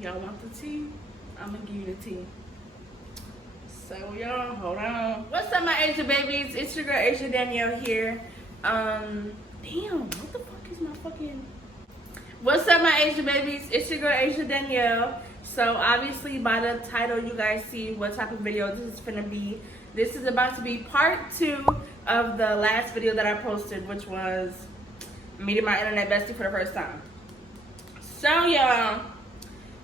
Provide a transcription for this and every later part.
Y'all want the tea? I'm gonna give you the tea. So y'all, hold on. What's up, my Asia babies? It's your girl Asia Danielle here. Damn, what the fuck is my fucking... What's up, my Asia babies? It's your girl Asia Danielle. So obviously by the title you guys see what type of video this is gonna be. This is about to be part 2 of the last video that I posted, which was meeting my internet bestie for the first time. So y'all,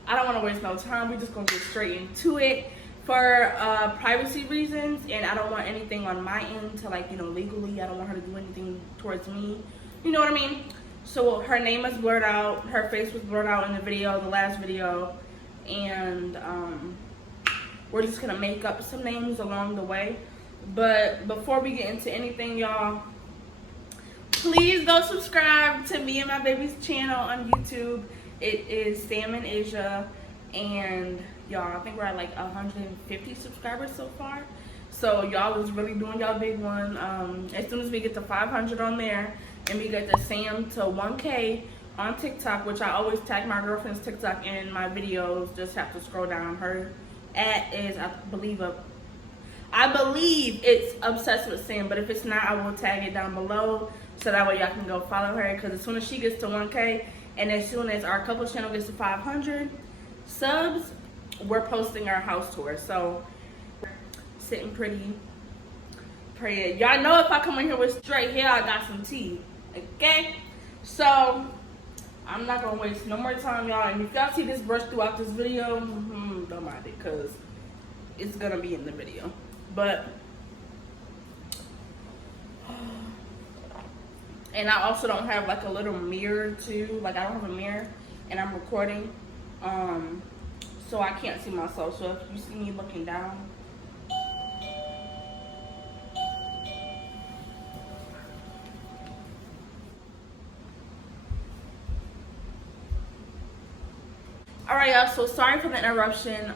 I don't want to waste no time. We're just going to get straight into it for privacy reasons. And I don't want anything on my end to, like, you know, legally. I don't want her to do anything towards me. You know what I mean? So her name is blurred out. Her face was blurred out in the video, the last video. And we're just going to make up some names along the way. But before we get into anything, y'all, please go subscribe to me and my baby's channel on YouTube. It is Sam and Asia, and y'all, I think we're at like 150 subscribers so far. So y'all is really doing y'all big one. As soon as we get to 500 on there, and we get the Sam to 1K on TikTok, which I always tag my girlfriend's TikTok in my videos. Just have to scroll down. Her @ is, I believe it's Obsessed with Sam, but if it's not, I will tag it down below so that way y'all can go follow her. Because as soon as she gets to 1K, and as soon as our couple channel gets to 500 subs, we're posting our house tour. So, sitting pretty. Y'all know if I come in here with straight hair, I got some tea. Okay? So, I'm not going to waste no more time, y'all. And if y'all see this brush throughout this video, don't mind it, because it's going to be in the video. But... and I also don't have like a little mirror too. Like I don't have a mirror and I'm recording. So I can't see myself. So if you see me looking down. Alright y'all, so sorry for the interruption.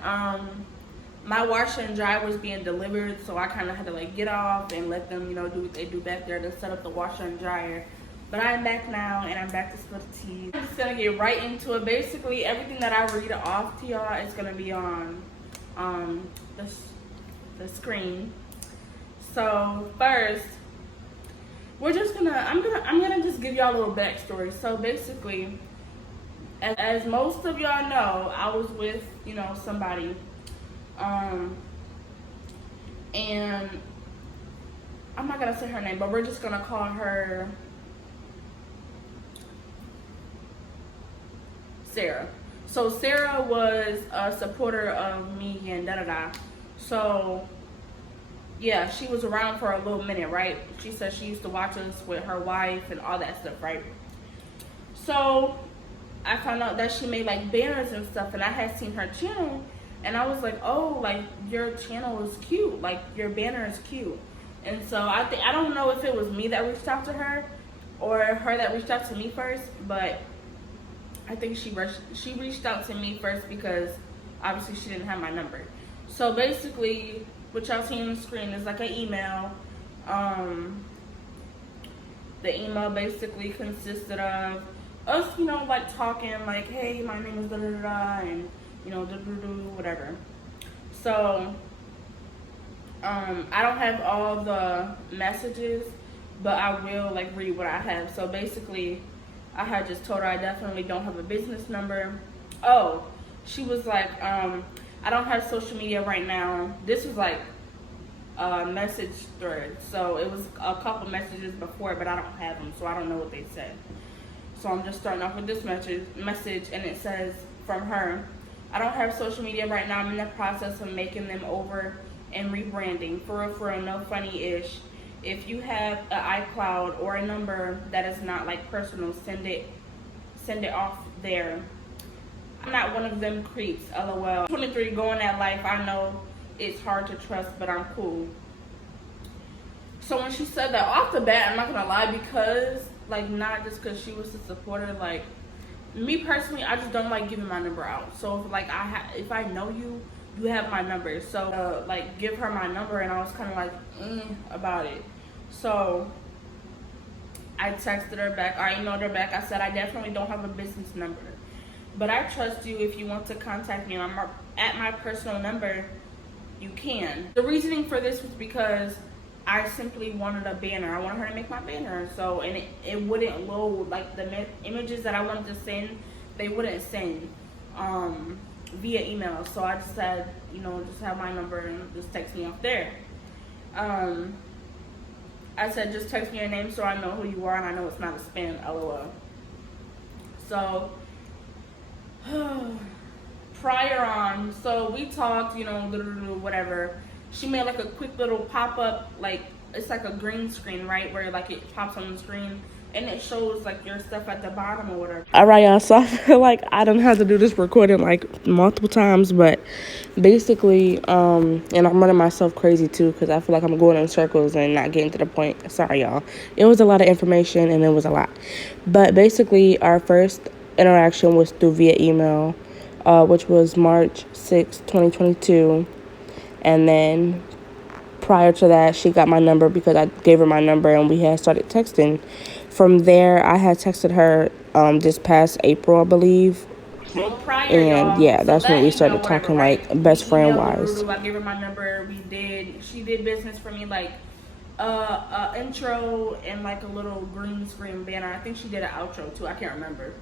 My washer and dryer was being delivered, so I kind of had to like get off and let them, you know, do what they do back there to set up the washer and dryer. But I'm back now, and I'm back to spill the tea. I'm just gonna get right into it. Basically, everything that I read off to y'all is gonna be on the screen. So first, we're just gonna I'm gonna just give y'all a little backstory. So basically, as most of y'all know, I was with, you know, somebody. And I'm not gonna say her name, but we're just gonna call her Sarah. So Sarah was a supporter of me and So yeah, she was around for a little minute, right? She said she used to watch us with her wife and all that stuff, right? So I found out that she made like banners and stuff, and I had seen her channel. And I was like, oh, like, your channel is cute. Like, your banner is cute. And so I don't know if it was me that reached out to her or her that reached out to me first. But I think she reached out to me first because obviously she didn't have my number. So basically, what y'all see on the screen is like an email. The email basically consisted of us, you know, like talking like, hey, my name is da-da-da-da, and you know, whatever. So, I don't have all the messages, but I will, like, read what I have. So, basically, I had just told her I definitely don't have a business number. Oh, she was like, I don't have social media right now. This was, like, a message thread. So, it was a couple messages before, but I don't have them, so I don't know what they said. So, I'm just starting off with this message, and it says, from her, I don't have social media right now. I'm in the process of making them over and rebranding. For real, no funny-ish. If you have an iCloud or a number that is not like personal, send it off there. I'm not one of them creeps, LOL. 23, going at life. I know it's hard to trust, but I'm cool. So when she said that off the bat, I'm not gonna lie, because like not just because she was a supporter, like me personally, I just don't like giving my number out. So if, like if I know you, you have my number. So like give her my number, and I was kind of like about it. So I texted her back, I emailed her back. I said I definitely don't have a business number, but I trust you. If you want to contact me at my personal number, you can. The reasoning for this was because I simply wanted a banner. I wanted her to make my banner. So, and it wouldn't load, like the images that I wanted to send, they wouldn't send via email. So I just said, you know, just have my number and just text me off there. I said, just text me your name so I know who you are and I know it's not a spam, LOL. So, prior on, so we talked, you know, whatever. She made like a quick little pop-up, like it's like a green screen, right, where like it pops on the screen and it shows like your stuff at the bottom or whatever. All right, y'all, so I feel like I don't have to do this recording like multiple times, but basically and I'm running myself crazy too because I feel like I'm going in circles and not getting to the point. Sorry, y'all. It was a lot of information and it was a lot, but basically our first interaction was through via email, which was March 6, 2022. And then prior to that, she got my number because I gave her my number and we had started texting. From there, I had texted her this past April, I believe. Well, prior, and yeah, that's when we started talking, right? Like best friend wise. I gave her my number. She did business for me, like intro and like a little green screen banner. I think she did an outro too. I can't remember.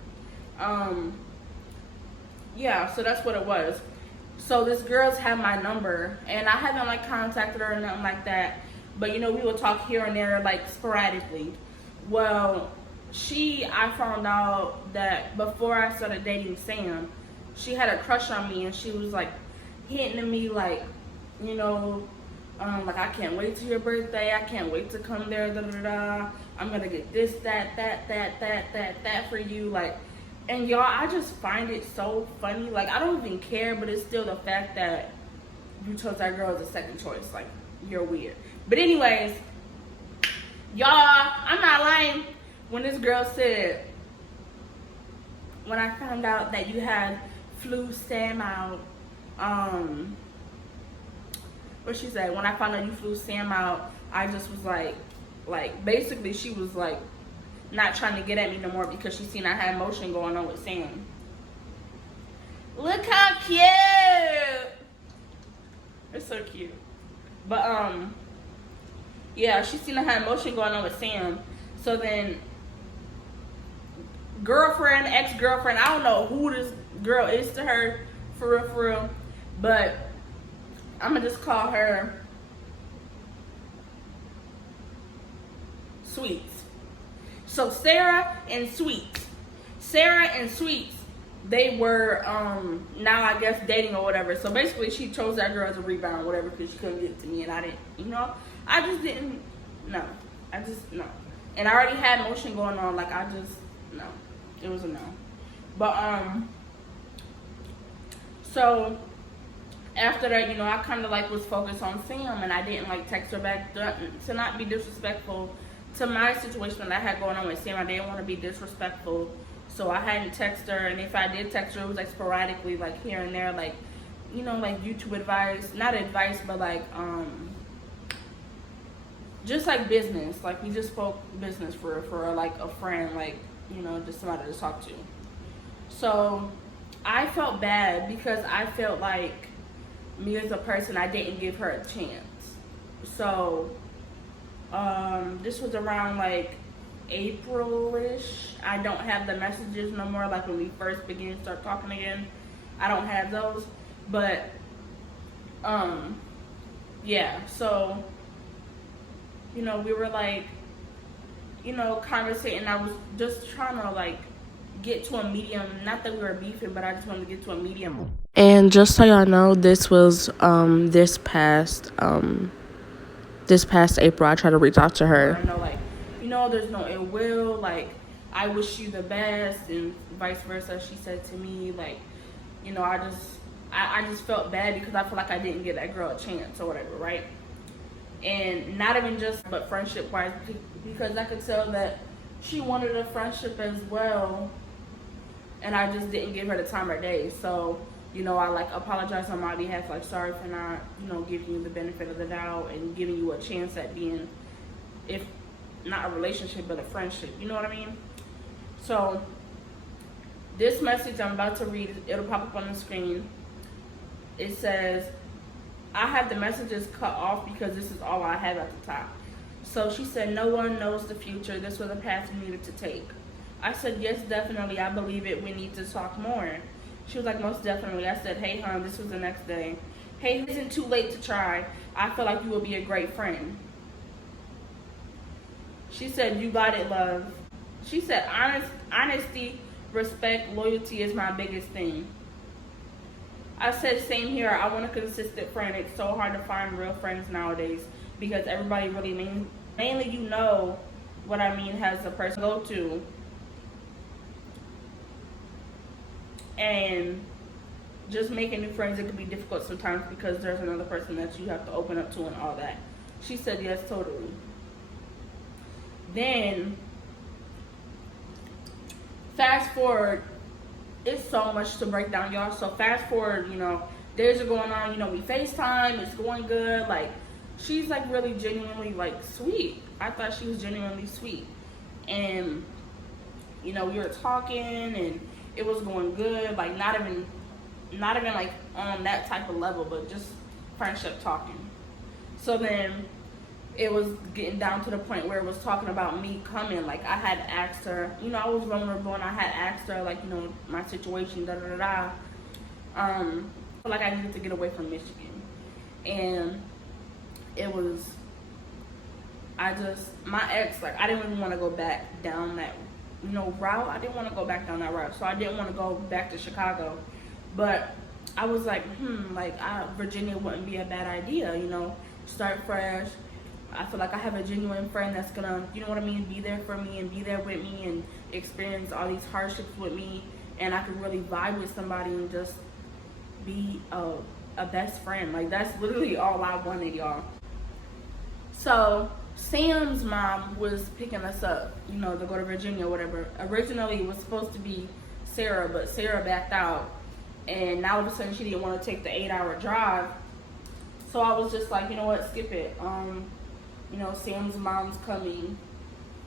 Yeah, so that's what it was. So this girl's had my number, and I haven't like contacted her or nothing like that. But you know, we would talk here and there like sporadically. Well, I found out that before I started dating Sam, she had a crush on me, and she was like hitting me like, you know, like I can't wait till your birthday. I can't wait to come there. Da da da. I'm gonna get this, that for you, like. And y'all, I just find it so funny. Like, I don't even care, but it's still the fact that you chose that girl as a second choice. Like, you're weird. But anyways, y'all, I'm not lying. When this girl said, when I found out that you had flew Sam out, what she said, when I found out you flew Sam out, I just was like basically she was like, not trying to get at me no more because she seen I had motion going on with Sam. Look how cute! It's so cute. But yeah, she seen I had motion going on with Sam. So then girlfriend, ex-girlfriend, I don't know who this girl is to her, for real. But I'm gonna just call her Sweets. So Sarah and Sweets, they were now I guess dating or whatever. So basically she chose that girl as a rebound or whatever because she couldn't get it to me, and I didn't, you know, I just didn't, no. And I already had motion going on, like no. It was a no. But so after that, you know, I kind of like was focused on Sam, and I didn't like text her back to not be disrespectful to my situation that I had going on with Sam. I didn't want to be disrespectful, so I hadn't texted her. And if I did text her, it was like sporadically, like here and there, like, you know, like YouTube advice, not advice, but like just like business, like we just spoke business for like a friend, like, you know, just somebody to talk to. So I felt bad because I felt like me as a person, I didn't give her a chance. So this was around like April-ish. I don't have the messages no more, like when we first began to start talking again. I don't have those. But yeah, so, you know, we were like, you know, conversating. I was just trying to like get to a medium. Not that we were beefing, but I just wanted to get to a medium. And just so y'all know, this was this past April. I tried to reach out to her. I know, like, you know, there's no ill will. Like, I wish you the best, and vice versa. She said to me, like, you know, I just felt bad because I feel like I didn't give that girl a chance or whatever, right? And not even just, but friendship wise, because I could tell that she wanted a friendship as well, and I just didn't give her the time of day. So, you know, I like apologize on my behalf, like sorry for not, you know, giving you the benefit of the doubt and giving you a chance at being, if not a relationship, but a friendship, you know what I mean? So this message I'm about to read, it'll pop up on the screen. It says, I have the messages cut off because this is all I have at the top. So she said, no one knows the future. This was a path you needed to take. I said, yes, definitely. I believe it. We need to talk more. She was like, most definitely. I said, hey, hon, this was the next day. Hey, it isn't too late to try. I feel like you will be a great friend. She said, you got it, love. She said, honesty, respect, loyalty is my biggest thing. I said, same here. I want a consistent friend. It's so hard to find real friends nowadays because everybody really mainly, you know what I mean, has a person to go to. And just making new friends, it can be difficult sometimes because there's another person that you have to open up to and all that. She said, yes, totally. Then, fast forward, it's so much to break down, y'all. So fast forward, you know, days are going on, you know, we FaceTime, it's going good. Like, she's like really genuinely like sweet. I thought she was genuinely sweet. And, you know, we were talking and it was going good. Like, not even like on that type of level, but just friendship talking. So then it was getting down to the point where it was talking about me coming. Like, I had asked her, you know, I was vulnerable and I had asked her, like, you know, my situation, like I needed to get away from Michigan. And it was, my ex, like, I didn't even want to go back down that, you know, route. I didn't want to go back down that route. So I didn't want to go back to Chicago. But I was like, Virginia wouldn't be a bad idea, you know, start fresh. I feel like I have a genuine friend that's gonna, you know what I mean, be there for me and be there with me and experience all these hardships with me, and I could really vibe with somebody and just be a best friend. Like, that's literally all I wanted, y'all. So Sam's mom was picking us up, you know, to go to Virginia or whatever. Originally it was supposed to be Sarah, but Sarah backed out, and now all of a sudden she didn't want to take the 8-hour drive. So I was just like, you know what, skip it. You know, Sam's mom's coming,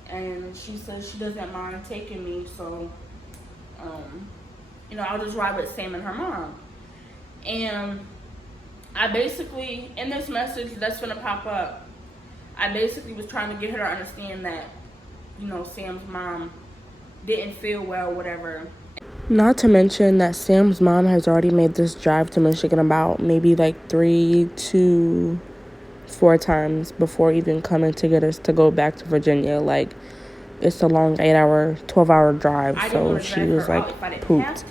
and she says she doesn't mind taking me, so, you know, I'll just ride with Sam and her mom. And I basically, in this message that's gonna pop up, I basically was trying to get her to understand that, you know, Sam's mom didn't feel well, whatever. Not to mention that Sam's mom has already made this drive to Michigan about maybe like 3 to 4 times before even coming to get us to go back to Virginia. Like, it's a long 8-hour, 12-hour drive. So she was like pooped.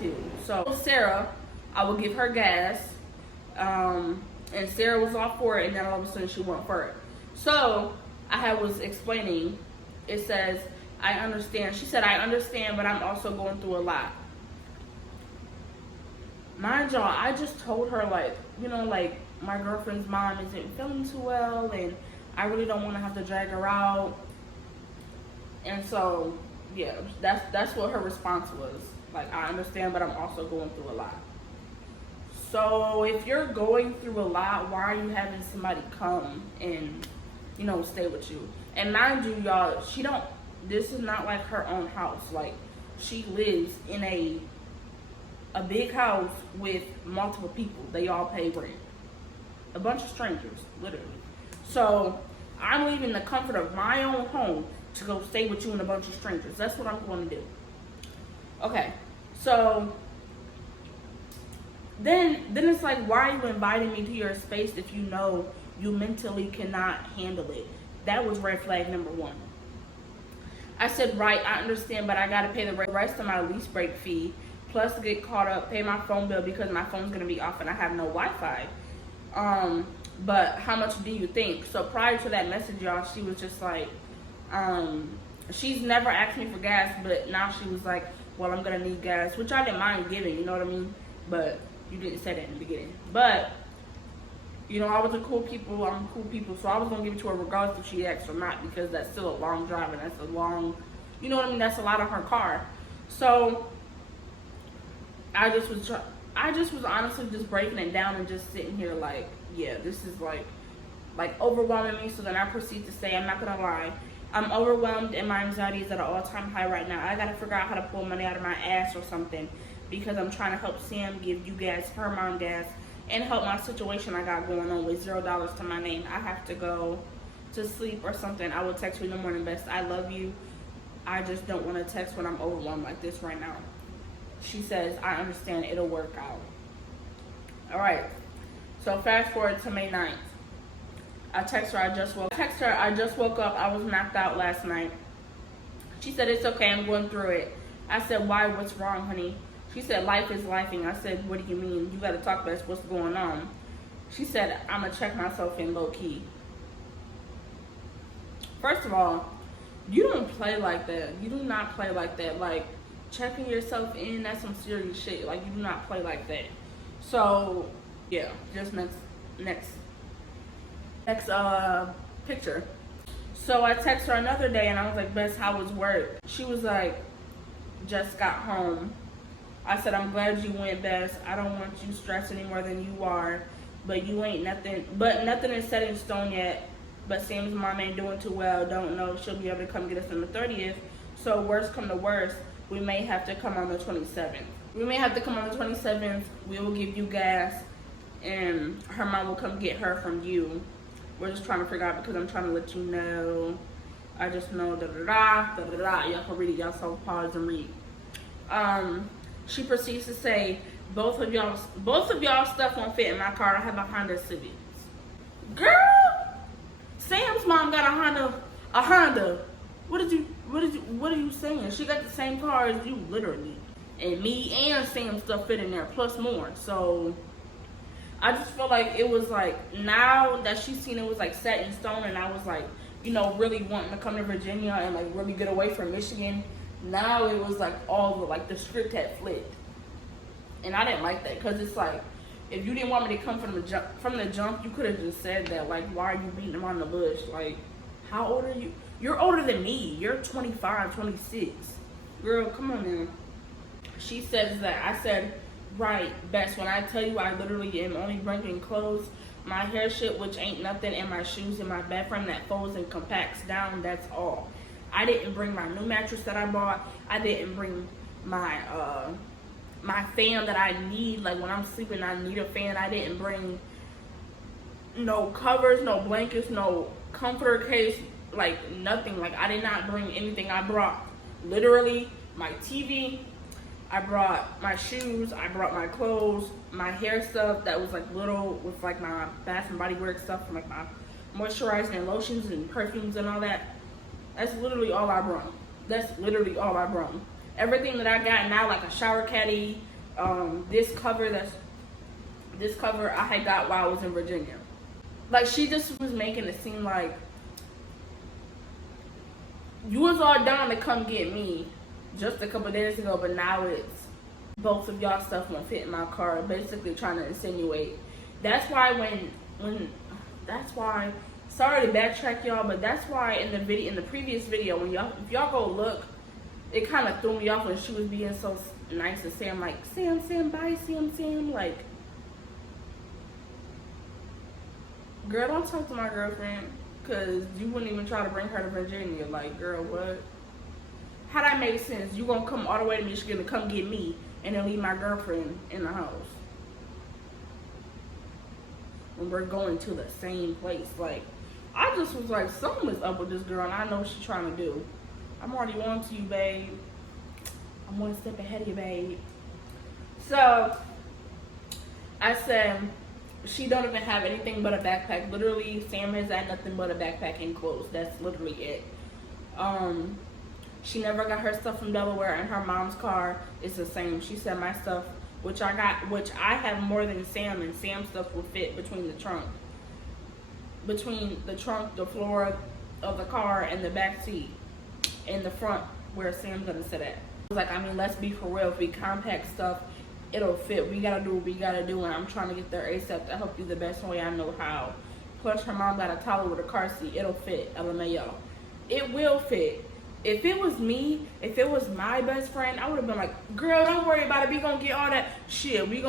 So Sarah, I would give her gas, and Sarah was all for it, and then all of a sudden she went for it. So I was explaining. It says, I understand. She said, I understand, but I'm also going through a lot. Mind y'all, I just told her, like, you know, like, my girlfriend's mom isn't feeling too well, and I really don't want to have to drag her out. And so, yeah, that's what her response was. Like, I understand, but I'm also going through a lot. So if you're going through a lot, why are you having somebody come and, you know, stay with you? And mind you, y'all, this is not like her own house. Like, she lives in a big house with multiple people. They all pay rent. A bunch of strangers, literally. So I'm leaving the comfort of my own home to go stay with you and a bunch of strangers. That's what I'm going to do. Okay, so then it's like, why are you inviting me to your space if you know you mentally cannot handle it? That was red flag number 1. I said, right, I understand, but I got to pay the rest of my lease break fee, plus get caught up, pay my phone bill because my phone's going to be off and I have no Wi-Fi. But how much do you think? So prior to that message, y'all, she was just like, she's never asked me for gas, but now she was like, well, I'm going to need gas, which I didn't mind giving, you know what I mean? But you didn't say that in the beginning. But You know, I was a cool people, I'm cool people, so I was gonna give it to her regardless if she asked or not, because that's still a long drive and that's a long, you know what I mean, that's a lot on her car. So I just was honestly just breaking it down and just sitting here like, yeah, this is like overwhelming me. So then I proceed to say, I'm not gonna lie, I'm overwhelmed and my anxiety is at an all-time high right now. I gotta figure out how to pull money out of my ass or something, because I'm trying to help Sam give you guys her mom gas and help my situation I got going on with $0 to my name. I have to go to sleep or something. I will text you in the morning, best. I love you. I just don't want to text when I'm overwhelmed like this right now. She says, I understand, it'll work out. All right. So fast forward to May 9th. I text her, I just woke up. I was knocked out last night. She said, it's okay, I'm going through it. I said, why? What's wrong, honey? She said, life is lifing. I said, what do you mean? You got to talk about what's going on. She said, I'm going to check myself in low key. First of all, you don't play like that. You do not play like that. Like, checking yourself in, that's some serious shit. Like, you do not play like that. So, yeah, just next picture. So I text her another day and I was like, Bess, how was work? She was like, just got home. I said, I'm glad you went, Bess. I don't want you stressed any more than you are, but nothing is set in stone yet. But Sam's mom ain't doing too well. Don't know if she'll be able to come get us on the 30th. So worst come to worst, we may have to come on the 27th. We will give you gas and her mom will come get her from you. We're just trying to figure out, because I'm trying to let you know. I just know da-da-da. Y'all can read it. Y'all so pause and read. She proceeds to say, both of y'all stuff won't fit in my car. I have a Honda Civic. Girl, Sam's mom got a Honda. What are you saying? She got the same car as you, literally. And me and Sam's stuff fit in there, plus more. So I just feel like it was like, now that she's seen it was like set in stone, and I was like, you know, really wanting to come to Virginia and like really get away from Michigan. Now it was like the script had flipped, and I didn't like that, because it's like, if you didn't want me to come from the jump, you could have just said that. Like, why are you beating around the bush? Like, how old are you? You're older than me. You're 25, 26. Girl, come on now. She says that. I said, right, Bess, when I tell you I literally am only bringing clothes, my hair shit, which ain't nothing, and my shoes and my bed frame that folds and compacts down, that's all. I didn't bring my new mattress that I bought. I didn't bring my my fan that I need. Like, when I'm sleeping, I need a fan. I didn't bring no covers, no blankets, no comforter case, like nothing. Like, I did not bring anything. I brought literally my TV. I brought my shoes, I brought my clothes, my hair stuff that was like little, with like my Bath and Body Works stuff, and like my moisturizing and lotions and perfumes and all that. That's literally all I brought. Everything that I got now, like a shower caddy, this cover I had got while I was in Virginia. Like, she just was making it seem like you was all down to come get me just a couple days ago, but now it's both of y'all stuff won't fit in my car, basically trying to insinuate. That's why sorry to backtrack y'all, but that's why in the previous video, if y'all go look, it kind of threw me off when she was being so nice to Sam, like, Sam, bye, Sam, like, girl, don't talk to my girlfriend, because you wouldn't even try to bring her to Virginia. Like, girl, what? How that make sense? You gonna come all the way to Michigan to come get me and then leave my girlfriend in the house when we're going to the same place? Like, I just was like, something is up with this girl, and I know what she's trying to do. I'm already on to you, babe. I'm one step ahead of you, babe. So I said, she don't even have anything but a backpack. Literally, Sam has had nothing but a backpack and clothes. That's literally it. She never got her stuff from Delaware, and her mom's car is the same. She said my stuff, which I have more than Sam, and Sam's stuff will fit between the trunk, the floor of the car, and the back seat, and the front where Sam's gonna sit at. I was like, I mean, let's be for real. If we compact stuff it'll fit. We gotta do what we gotta do, and I'm trying to get there ASAP to help you the best way I know how. Plus, her mom got a toddler with a car seat. It'll fit, LMAO. It will fit. If it was me, if it was my best friend, I would have been like, girl, don't worry about it. We gonna get all that shit. We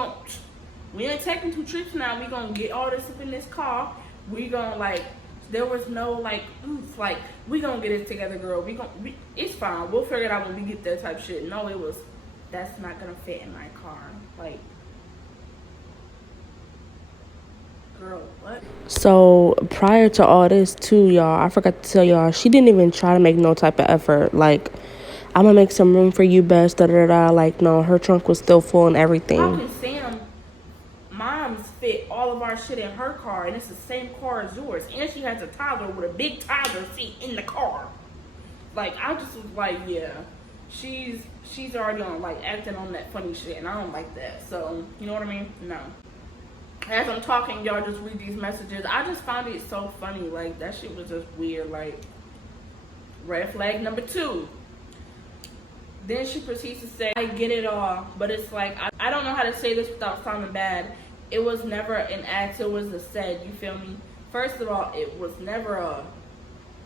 ain't taking 2 trips now. We gonna get all this up in this car. We gonna, like, there was no, like, oof, like, we gonna get it together, girl. It's fine. We'll figure it out when we get there type shit. No, it was, that's not gonna fit in my car. Like, girl, what? So prior to all this too, y'all, I forgot to tell y'all, she didn't even try to make no type of effort. Like, I'm gonna make some room for you, best, da da da. Like, no, her trunk was still full and everything. How can Sam mom's fit all of our shit in her car, and it's the same car as yours, and she has a toddler with a big toddler seat in the car? Like, I just was like, yeah, she's already on, like, acting on that funny shit, and I don't like that. So, you know what I mean? No. As I'm talking, y'all just read these messages. I just found it so funny. Like, that shit was just weird. Like, red flag number 2. Then she proceeds to say, I get it all, but it's like, I don't know how to say this without sounding bad. It was never an act, it was a said, you feel me? First of all, it was never a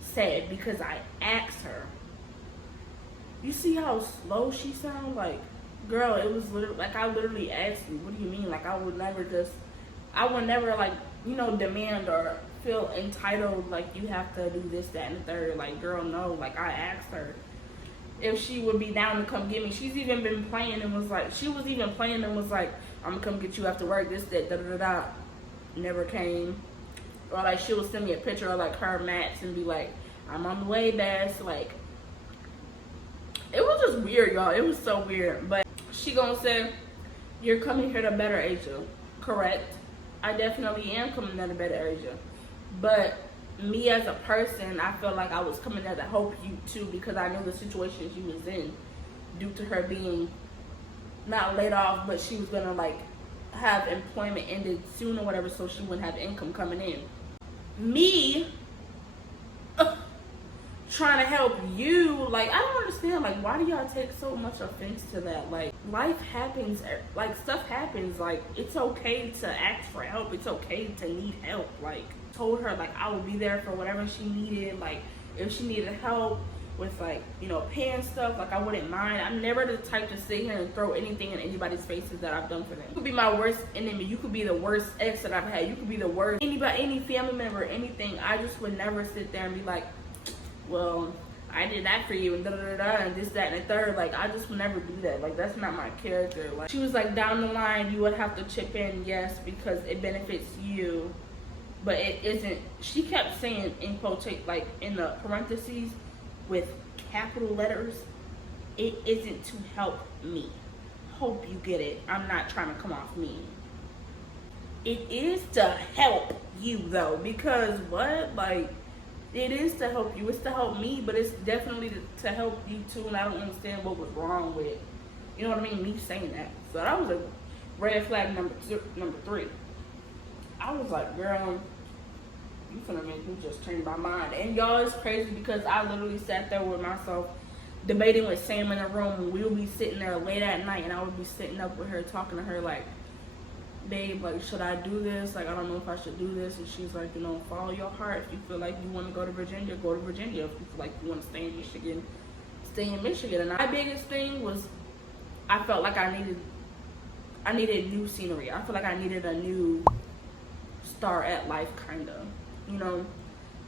said because I asked her. You see how slow she sounds? Like, girl, it was literally, like, I literally asked you. What do you mean? Like, I would never, like, you know, demand or feel entitled, like, you have to do this, that, and the third. Like, girl, no. Like, I asked her if she would be down to come get me. She's even been playing and was like, I'm gonna come get you after work, this, that, da, da, da, da. Never came. Or, like, she would send me a picture of, like, her mats and be like, I'm on the way, best. Like, it was just weird, y'all. It was so weird. But she gonna say, you're coming here to better Asia. Correct. I definitely am coming there to better Asia. But me as a person, I felt like I was coming there to help you too, because I knew the situation she was in due to her being not laid off, but she was gonna, like, have employment ended soon or whatever, so she wouldn't have income coming in. Me trying to help you, like, I don't understand. Like, why do y'all take so much offense to that? Like, life happens, like, stuff happens. Like, it's okay to ask for help. It's okay to need help. Like, told her, like, I would be there for whatever she needed. Like, if she needed help with, like, you know, paying stuff, like, I wouldn't mind. I'm never the type to sit here and throw anything in anybody's faces that I've done for them. You could be my worst enemy. You could be the worst ex that I've had. You could be the worst, anybody, any family member, anything. I just would never sit there and be like, well, I did that for you and da da da da and this, that, and the third. Like, I just would never do that. Like, that's not my character. Like, she was like, down the line, you would have to chip in, yes, because it benefits you, but it isn't. She kept saying, in quotate, like, in the parentheses with capital letters, it isn't to help me. Hope you get it. I'm not trying to come off mean. It is to help you, though, because what? Like, it is to help you. It's to help me, but it's definitely to help you too. And I don't understand what was wrong with, you know what I mean, me saying that. So that was a red flag number 3. I was like, girl, you finna make me just change my mind. And y'all, it's crazy because I literally sat there with myself debating with Sam in the room. And we would be sitting there late at night, and I would be sitting up with her talking to her like, babe, like, should I do this? Like, I don't know if I should do this. And she's like, you know, follow your heart. If you feel like you want to go to Virginia, go to Virginia. If you feel like you want to stay in Michigan, stay in Michigan. And my biggest thing was, I felt like I needed new scenery. I feel like I needed a new start at life, kind of. You know,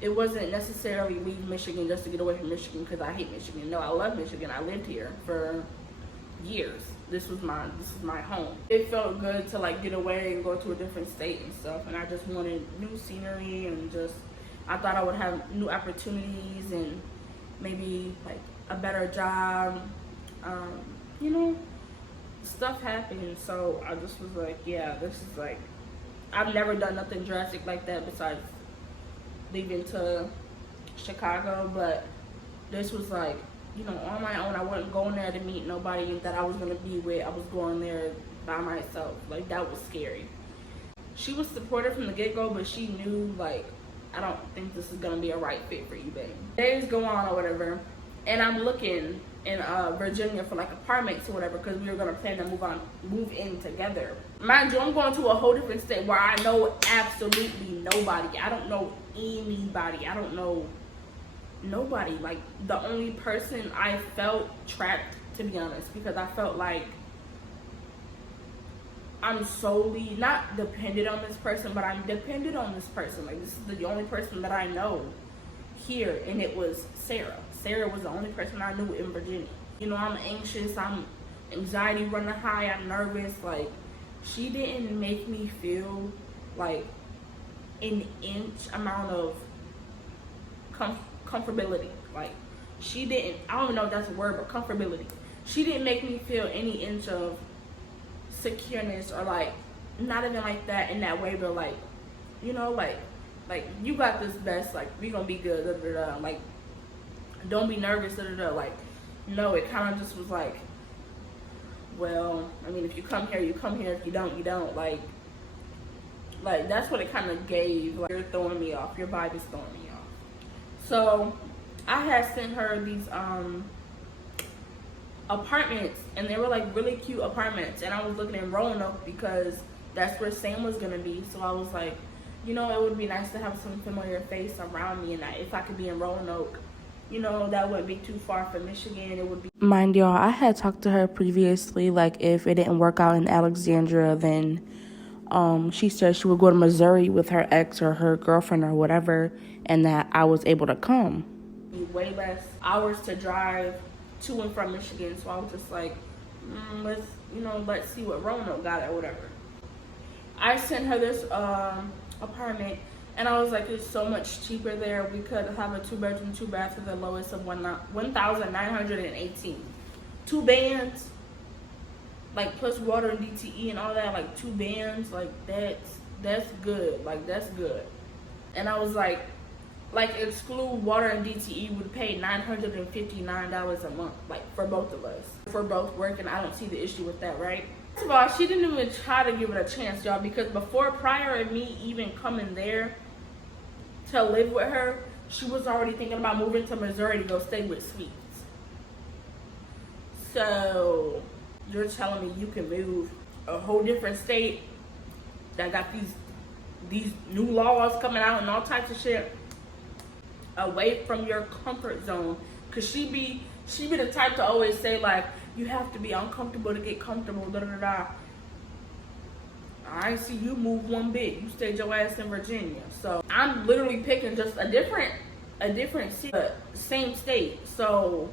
it wasn't necessarily leave Michigan just to get away from Michigan because I hate Michigan. No, I love Michigan. I lived here for years. This is my home. It felt good to, like, get away and go to a different state and stuff, and I just wanted new scenery, and just, I thought I would have new opportunities and maybe, like, a better job. You know, stuff happened, so I just was like, yeah, this is, like, I've never done nothing drastic like that besides leaving to Chicago, but this was, like, you know, on my own. I wasn't going there to meet nobody that I was going to be with. I was going there by myself. Like, that was scary. She was supportive from the get-go, but she knew, like, I don't think this is going to be a right fit for you, babe. Days go on or whatever, and I'm looking, in Virginia for like apartments or whatever, because we were gonna plan to move in together. Mind you, I'm going to a whole different state where I know absolutely nobody. I don't know anybody. I don't know nobody. Like, the only person I felt trapped, to be honest, because I felt like I'm solely not dependent on this person, but I'm dependent on this person. Like, this is the only person that I know here, and it was Sarah. Sarah was the only person I knew in Virginia. You know, I'm anxious, I'm anxiety running high, I'm nervous. Like, she didn't make me feel like an inch amount of comfortability. Like, she didn't, I don't even know if that's a word, but comfortability. She didn't make me feel any inch of secureness, or like, not even like that in that way, but like, you know, like you got this, best, like, we gonna be good, da, da, da. Like, don't be nervous, da, da, da. Like, no, it kind of just was like, well, I mean, if you come here, you come here. If you don't, you don't. Like that's what it kind of gave. Like, you're throwing me off. Your vibe is throwing me off. So I had sent her these apartments, and they were like really cute apartments, and I was looking in Roanoke because that's where Sam was gonna be. So I was like, you know, it would be nice to have some familiar face around me, and if I could be in Roanoke, you know, that wouldn't be too far from Michigan. It would be. Mind y'all, I had talked to her previously, like, if it didn't work out in Alexandria, then she said she would go to Missouri with her ex or her girlfriend or whatever, and that I was able to come. Way less hours to drive to and from Michigan, so I was just like, let's see what Roanoke got or whatever. I sent her this apartment, and I was like, it's so much cheaper there. We could have a 2-bedroom, 2-bath for the lowest of $1,918. 2 bands, like, plus water and DTE and all that, like 2 bands, like, that's good. Like, that's good. And I was like, exclude water and DTE, would pay $959 a month, like, for both of us. For both working, I don't see the issue with that, right? First of all, she didn't even try to give it a chance, y'all, because prior to me even coming there to live with her, she was already thinking about moving to Missouri to go stay with Sweets. So you're telling me you can move a whole different state that got these new laws coming out and all types of shit, away from your comfort zone? Cause she be the type to always say, like, you have to be uncomfortable to get comfortable, da da da da. I see you move one bit. You stayed your ass in Virginia. So I'm literally picking just a different city, but same state. So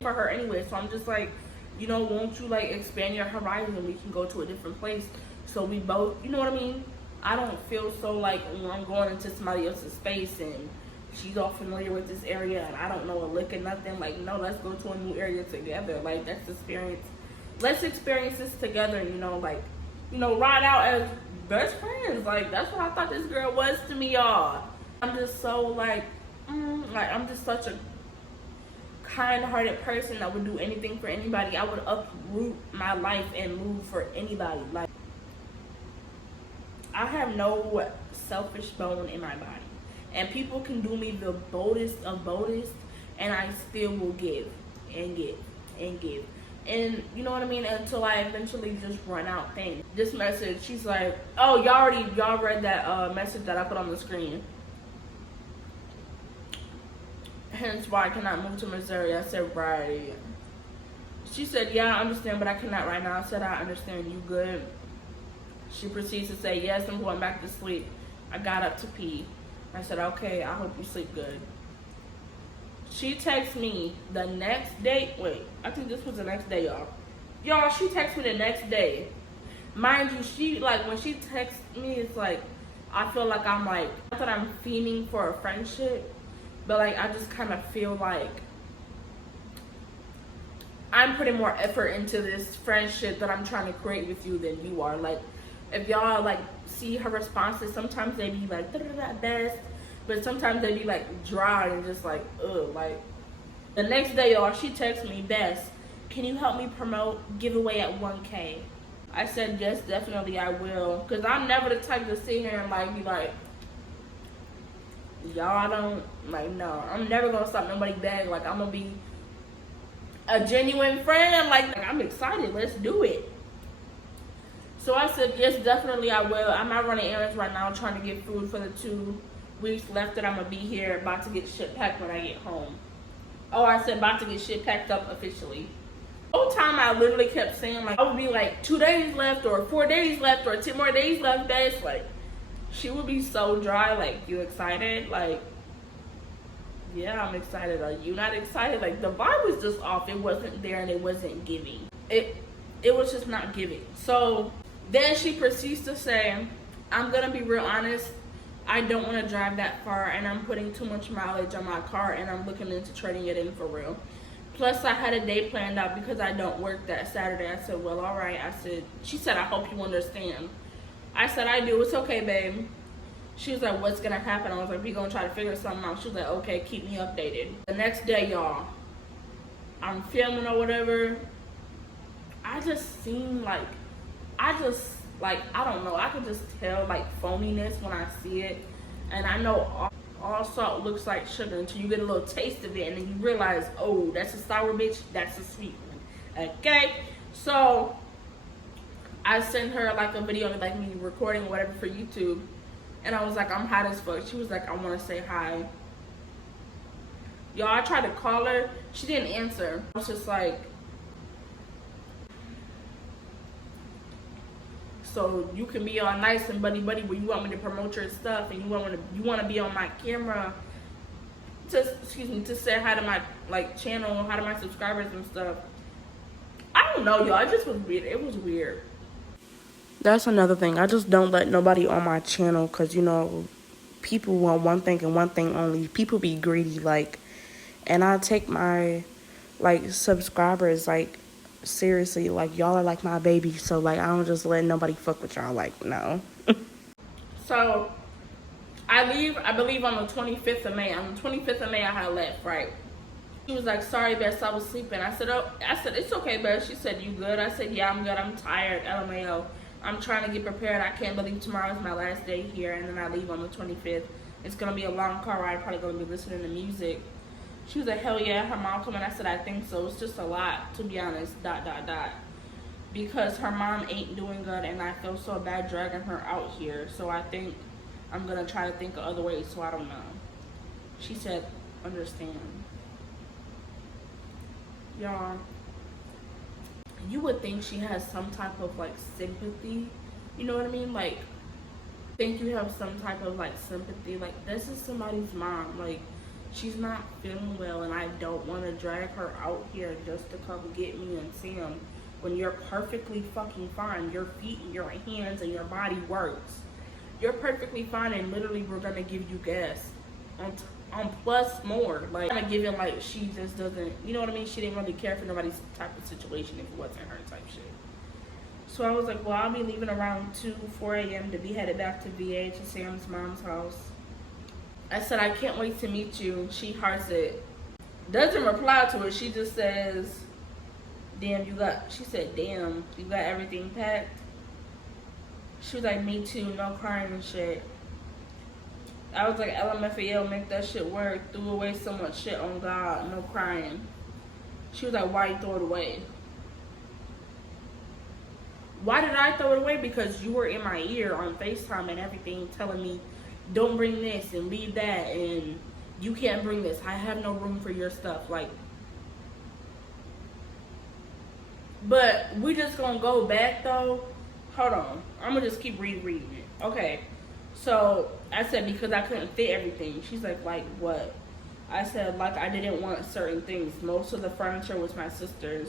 for her anyway. So I'm just like, you know, won't you like expand your horizon? We can go to a different place. So we both, you know what I mean? I don't feel so like when I'm going into somebody else's space and she's all familiar with this area and I don't know a lick or nothing. Like, no, let's go to a new area together. Like, let's experience this together, you know, like, you know, ride out as best friends. Like, that's what I thought this girl was to me, y'all. I'm just so like I'm just such a kind-hearted person that would do anything for anybody. I would uproot my life and move for anybody. Like, I have no selfish bone in my body. And people can do me the boldest of boldest, and I still will give and give and give. And you know what I mean? Until I eventually just run out things. This message, she's like, oh, y'all read that message that I put on the screen. Hence why I cannot move to Missouri. I said, right. She said, yeah, I understand, but I cannot right now. I said, I understand. You good? She proceeds to say, yes, I'm going back to sleep. I got up to pee. I said, okay, I hope you sleep good. She texts me the next day. Wait, I think this was the next day, y'all. Y'all, she texts me the next day. Mind you, she, like, when she texts me, it's like, I feel like I'm like, not that I'm fiending for a friendship, but like, I just kind of feel like I'm putting more effort into this friendship that I'm trying to create with you than you are. Like, if y'all like see her responses, sometimes they be like best, but sometimes they be like dry and just like ugh. Like, the next day, y'all, she texts me, Bess, can you help me promote giveaway at 1K? I said, yes, definitely I will, because I'm never the type to sit here and like be like, y'all don't, like, no, I'm never gonna stop nobody bag. Like, I'm gonna be a genuine friend. Like, I'm excited, let's do it. So I said, yes, definitely I will. I'm out running errands right now, trying to get food for the 2 weeks left that I'm gonna be here, about to get shit packed when I get home. Oh, I said about to get shit packed up officially. The whole time I literally kept saying, like, I would be like 2 days left or 4 days left or 10 more days left, days. Like, she would be so dry, like, you excited? Like, yeah, I'm excited. Are you not excited? Like, the vibe was just off. It wasn't there and it wasn't giving. It was just not giving. So then she proceeds to say, I'm gonna be real honest, I don't want to drive that far and I'm putting too much mileage on my car and I'm looking into trading it in for real. Plus, I had a day planned out because I don't work that Saturday. I said, well, all right. She said, I hope you understand. I said, I do. It's okay, babe. She was like, what's going to happen? I was like, we going to try to figure something out. She was like, okay, keep me updated. The next day, y'all, I'm filming or whatever. I just seem like, I don't know. I could just tell, like, phoniness when I see it. And I know all salt looks like sugar until you get a little taste of it and then you realize, oh, that's a sour bitch, that's a sweet one. Okay? So I sent her like a video of like me recording or whatever for YouTube, and I was like, I'm hot as fuck. She was like, I want to say hi. Y'all, I tried to call her, she didn't answer. I was just like, so you can be all nice and buddy buddy where you want me to promote your stuff and you want to be on my camera to say hi to my like channel, hi to my subscribers and stuff. I don't know, y'all. It just was weird. It was weird. That's another thing. I just don't let nobody on my channel because, you know, people want one thing and one thing only. People be greedy, like, and I take my like subscribers like seriously, like, y'all are like my baby, so like I don't just let nobody fuck with y'all, like, no. So I leave, I believe on the 25th of May. On the 25th of May I had left, right? She was like, sorry Bess, I was sleeping. I said, it's okay Bess. She said, you good? I said, yeah, I'm good, I'm tired, LMAO. I'm trying to get prepared. I can't believe tomorrow is my last day here and then I leave on the 25th. It's gonna be a long car ride, probably gonna be listening to music. She was like, hell yeah, her mom coming. I said, I think so. It's just a lot, to be honest, ... Because her mom ain't doing good and I feel so bad dragging her out here. So I think I'm going to try to think of other ways, so I don't know. She said, understand. Y'all, you would think she has some type of, like, sympathy. You know what I mean? Like, think you have some type of, like, sympathy. Like, this is somebody's mom. Like, she's not feeling well and I don't want to drag her out here just to come get me and see him when you're perfectly fucking fine. Your feet and your hands and your body works. You're perfectly fine and literally we're going to give you gas on plus more. Like, I'm giving like she just doesn't, you know what I mean? She didn't really care for nobody's type of situation if it wasn't her type shit. So I was like, well, I'll be leaving around 4 a.m. to be headed back to VA to Sam's mom's house. I said, I can't wait to meet you. She hearts it. Doesn't reply to it. She just says, damn, she said, damn, you got everything packed? She was like, me too, no crying and shit. I was like, LMFAO, make that shit work. Threw away so much shit on God, no crying. She was like, why you throw it away? Why did I throw it away? Because you were in my ear on FaceTime and everything telling me, don't bring this and leave that and you can't bring this. I have no room for your stuff. Like, but we just gonna go back though. Hold on. I'm gonna just keep reading it. Okay. So I said because I couldn't fit everything. She's like what? I said like I didn't want certain things. Most of the furniture was my sister's,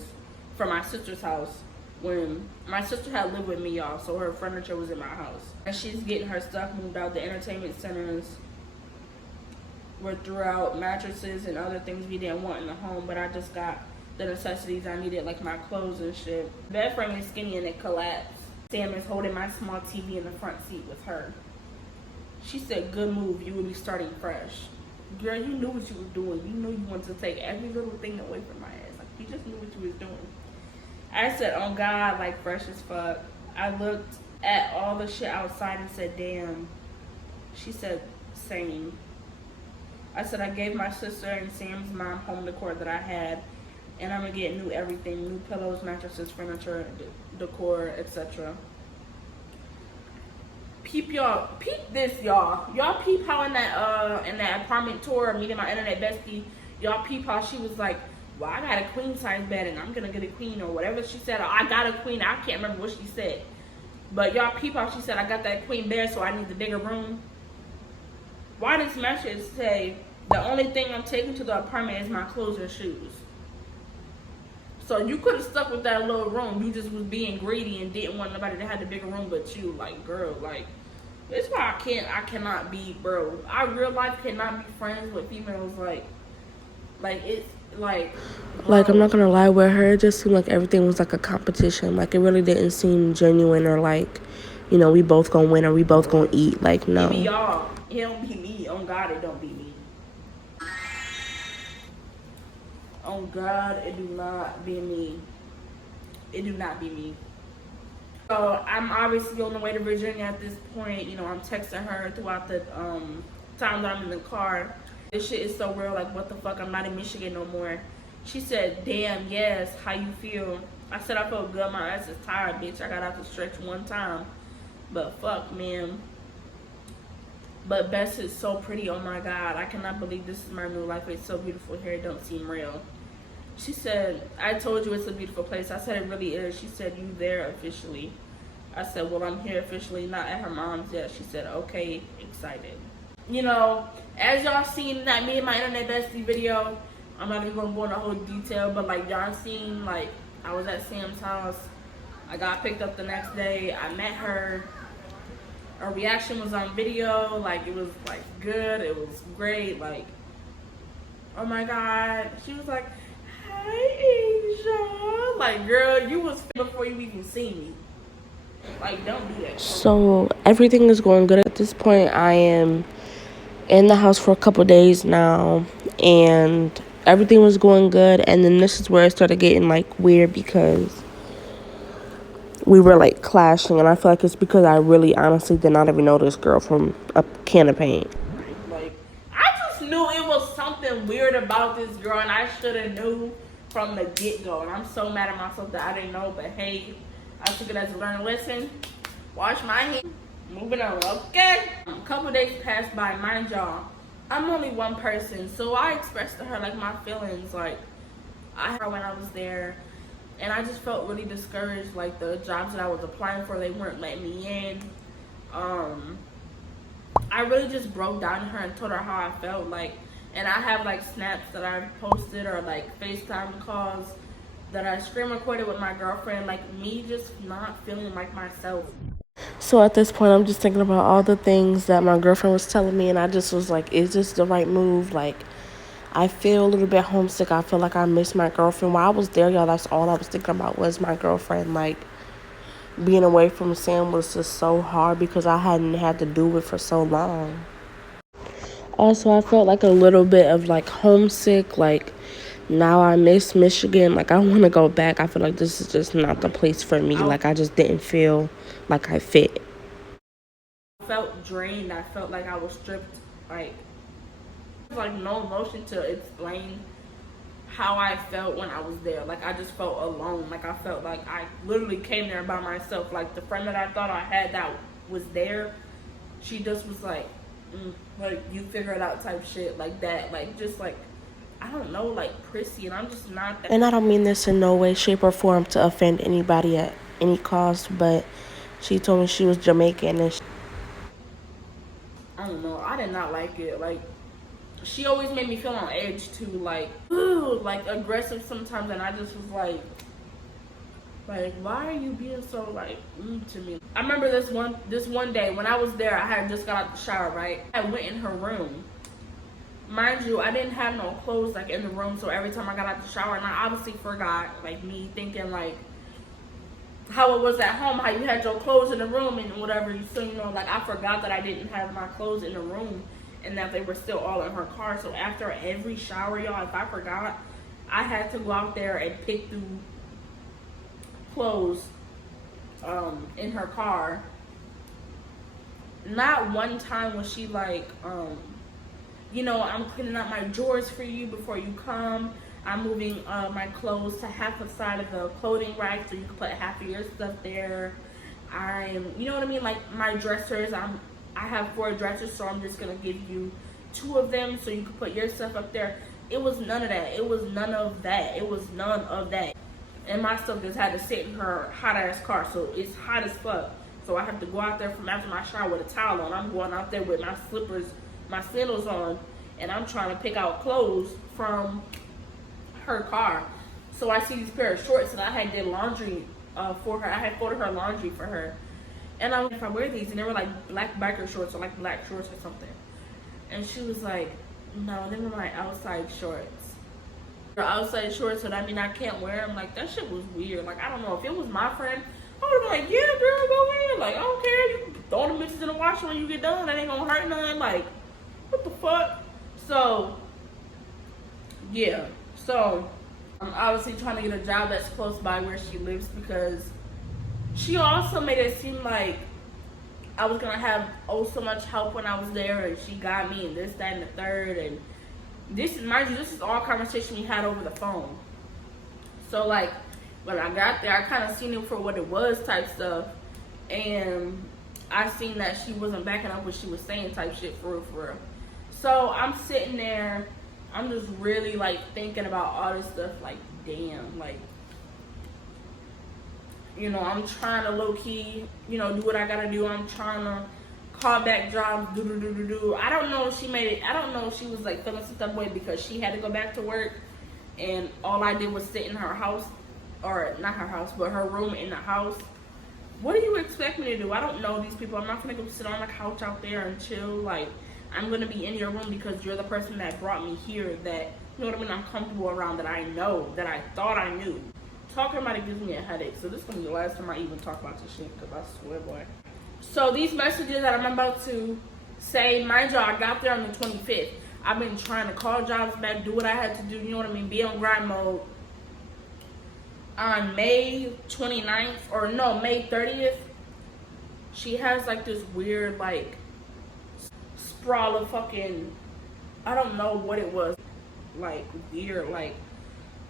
from my sister's house. When my sister had lived with me, y'all, so her furniture was in my house. And she's getting her stuff moved out. The entertainment centers were throughout, mattresses and other things we didn't want in the home, but I just got the necessities I needed, like my clothes and shit. The bed frame is skinny and it collapsed. Sam is holding my small TV in the front seat with her. She said, good move, you will be starting fresh. Girl, you knew what you were doing. You knew you wanted to take every little thing away from my ass. Like, you just knew what you was doing. I said, oh God, like fresh as fuck. I looked at all the shit outside and said, damn. She said, same. I said I gave my sister and Sam's mom home decor that I had, and I'm gonna get new everything, new pillows, mattresses, furniture, decor, etc. Peep this, y'all peep how in that apartment tour, meeting my internet bestie, y'all peep how she was like, well, I got a queen size bed and I'm gonna get a queen, or whatever she said, or I got a queen. I can't remember what she said, but y'all peep how she said I got that queen bed, so I need the bigger room. Why does message say the only thing I'm taking to the apartment is my clothes and shoes? So you could have stuck with that little room. You just was being greedy and didn't want nobody to have the bigger room but you. Like, girl, like, that's why I cannot be, bro. I real life cannot be friends with females like it's like. Bro. Like, I'm not gonna lie, with her, it just seemed like everything was like a competition. Like, it really didn't seem genuine, or like, you know, we both gonna win or we both gonna eat. Like, no. It be y'all. It don't be me. On God, it don't be me. On God, it do not be me. It do not be me. So I'm obviously on the way to Virginia at this point. You know, I'm texting her throughout the time that I'm in the car. This shit is so real. Like, what the fuck? I'm not in Michigan no more. She said, damn, yes, how you feel? I said, I feel good. My ass is tired, bitch. I got out to stretch one time. But fuck, man. But Bess is so pretty. Oh my God. I cannot believe this is my new life. It's so beautiful here. It don't seem real. She said, I told you it's a beautiful place. I said, it really is. She said, you there officially. I said, well, I'm here officially, not at her mom's yet. She said, okay, excited. You know, as y'all seen that me and my internet bestie video, I'm not even gonna go into whole detail, but like y'all seen, like I was at Sam's house. I got picked up the next day. I met her. Her reaction was on video. Like, it was like good. It was great. Like, oh my God. She was like, hey, Asia. Like, girl, you was before you even see me. Like, don't do that. So everything is going good at this point. I am in the house for a couple days now, and everything was going good. And then this is where it started getting like weird, because we were like clashing, and I feel like it's because I really honestly did not even know this girl from a can of paint. Like, I just knew it was something weird about this girl, and I should have knew from the get-go. And I'm so mad at myself that I didn't know, but hey, I took it as a learning lesson. Wash my hands. Moving on, okay? A couple days passed by, mind y'all. I'm only one person, so I expressed to her like my feelings. Like, I had her when I was there, and I just felt really discouraged. Like, the jobs that I was applying for, they weren't letting me in. I really just broke down to her and told her how I felt. Like, and I have like snaps that I posted, or like FaceTime calls that I screen recorded with my girlfriend, like me just not feeling like myself. So at this point, I'm just thinking about all the things that my girlfriend was telling me, and I just was like, is this the right move? Like, I feel a little bit homesick. I feel like I miss my girlfriend. While I was there, y'all, that's all I was thinking about was my girlfriend. Like, being away from Sam was just so hard because I hadn't had to do it for so long. Also, I felt like a little bit of like homesick. Like, now I miss Michigan. Like, I want to go back. I feel like this is just not the place for me. Like, I just didn't feel like I fit. I felt drained. I felt like I was stripped. Like no emotion to explain how I felt when I was there. Like, I just felt alone. Like, I felt like I literally came there by myself. Like, the friend that I thought I had that was there, she just was like, like, you figure it out type shit like that. Like, just like, I don't know, like prissy, and I'm just not that. And I don't mean this in no way, shape, or form to offend anybody at any cost, but she told me she was Jamaican, and I don't know, I did not like it. Like, she always made me feel on edge too, like, ooh, like aggressive sometimes, and I just was like, why are you being so like to me? I remember this one day when I was there, I had just got out the shower, right? I went in her room. Mind you, I didn't have no clothes like in the room, so every time I got out the shower, and I obviously forgot, like me thinking like how it was at home, how you had your clothes in the room and whatever. So, you know, like I forgot that I didn't have my clothes in the room and that they were still all in her car. So after every shower, y'all, if I forgot, I had to go out there and pick through clothes in her car. Not one time was she like you know, I'm cleaning out my drawers for you before you come. I'm moving my clothes to half the side of the clothing rack so you can put half of your stuff there. You know what I mean? Like my dressers, I have 4 dressers, so I'm just gonna give you 2 of them so you can put your stuff up there. It was none of that. It was none of that. It was none of that. And my stuff just had to sit in her hot ass car, so it's hot as fuck. So I have to go out there from after my shower with a towel on. I'm going out there with my slippers, my sandals on, and I'm trying to pick out clothes from her car. So I see these pair of shorts, and I had did laundry for her. I had folded her laundry for her. And I was like, if I wear these, and they were like black biker shorts or like black shorts or something. And she was like, no, they were my outside shorts. They're outside shorts, so that mean I can't wear them. Like, that shit was weird. Like, I don't know. If it was my friend, I would have been like, yeah, girl, go ahead. Like, I don't care. You can throw the bitches in the washer when you get done. That ain't gonna hurt nothing. Like, what the fuck? So, yeah. So, I'm obviously trying to get a job that's close by where she lives, because she also made it seem like I was gonna have so much help when I was there, and she got me, and this, that, and the third. And this is, mind you, this is all conversation we had over the phone. So like when I got there, I kind of seen it for what it was type stuff, and I seen that she wasn't backing up what she was saying type shit for real, for real. So I'm sitting there, I'm just really like thinking about all this stuff. Like, damn, like, you know, I'm trying to low key, you know, do what I gotta do. I'm trying to call back jobs, do. I don't know if she made it. I don't know if she was like feeling some type of way because she had to go back to work, and all I did was sit in her house, or not her house, but her room in the house. What do you expect me to do? I don't know these people. I'm not gonna go sit on the couch out there and chill. Like, I'm gonna be in your room because you're the person that brought me here. That, you know what I mean? I'm comfortable around, that I know, that I thought I knew. Talking about it gives me a headache, so this is gonna be the last time I even talk about this shit, because I swear, boy. So these messages that I'm about to say, mind you, I got there on the 25th. I've been trying to call jobs back, do what I had to do, you know what I mean, be on grind mode. On May 29th, or no, May 30th, she has like this weird like sprawl of fucking, I don't know what it was, like weird, like,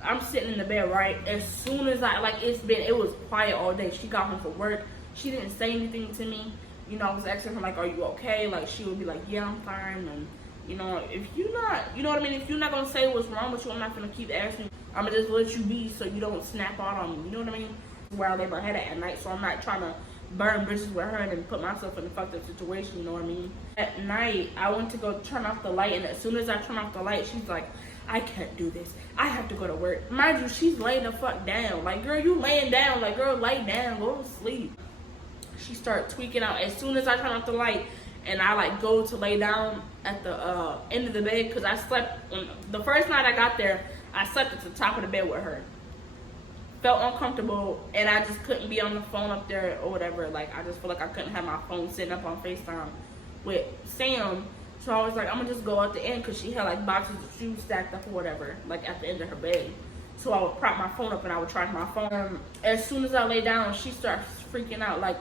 I'm sitting in the bed, right? As soon as it was quiet all day. She got home from work. She didn't say anything to me. You know, I was asking her, like, are you okay? Like, she would be like, yeah, I'm fine. And, you know, if you're not, you know what I mean? If you're not going to say what's wrong with you, I'm not going to keep asking. I'm going to just let you be so you don't snap out on me. You know what I mean? Where I lay my head at night. So I'm not trying to burn bridges with her and then put myself in a fucked up situation. You know what I mean? At night, I went to go turn off the light. And as soon as I turn off the light, she's like, I can't do this. I have to go to work. Mind you, she's laying the fuck down. Like, girl, you laying down. Like, girl, lay down. Go to sleep. She started tweaking out. As soon as I turn off the light and I, like, go to lay down at the end of the bed, because I slept, the first night I got there, I slept at the top of the bed with her. Felt uncomfortable, and I just couldn't be on the phone up there or whatever. Like, I just feel like I couldn't have my phone sitting up on FaceTime with Sam. So I was like, I'm gonna just go at the end, because she had like boxes of shoes stacked up or whatever, like at the end of her bed. So I would prop my phone up and I would charge my phone. As soon as I lay down, she starts freaking out, like,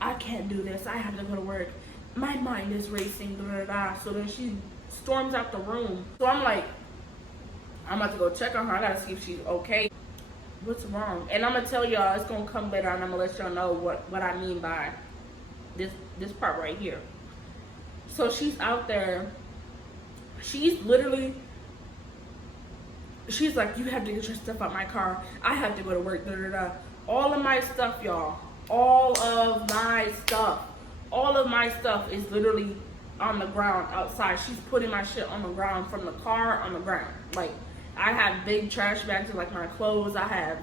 I can't do this. I have to go to work. My mind is racing. Blah, blah, blah. So then she storms out the room. So I'm like, I'm about to go check on her. I gotta see if she's okay. What's wrong? And I'm gonna tell y'all, it's gonna come later, and I'm gonna let y'all know what I mean by this part right here. So she's out there, she's literally, she's like, you have to get your stuff out my car. I have to go to work, da da da. All of my stuff, y'all, all of my stuff is literally on the ground outside. She's putting my shit on the ground, from the car on the ground. Like, I have big trash bags of like my clothes. I have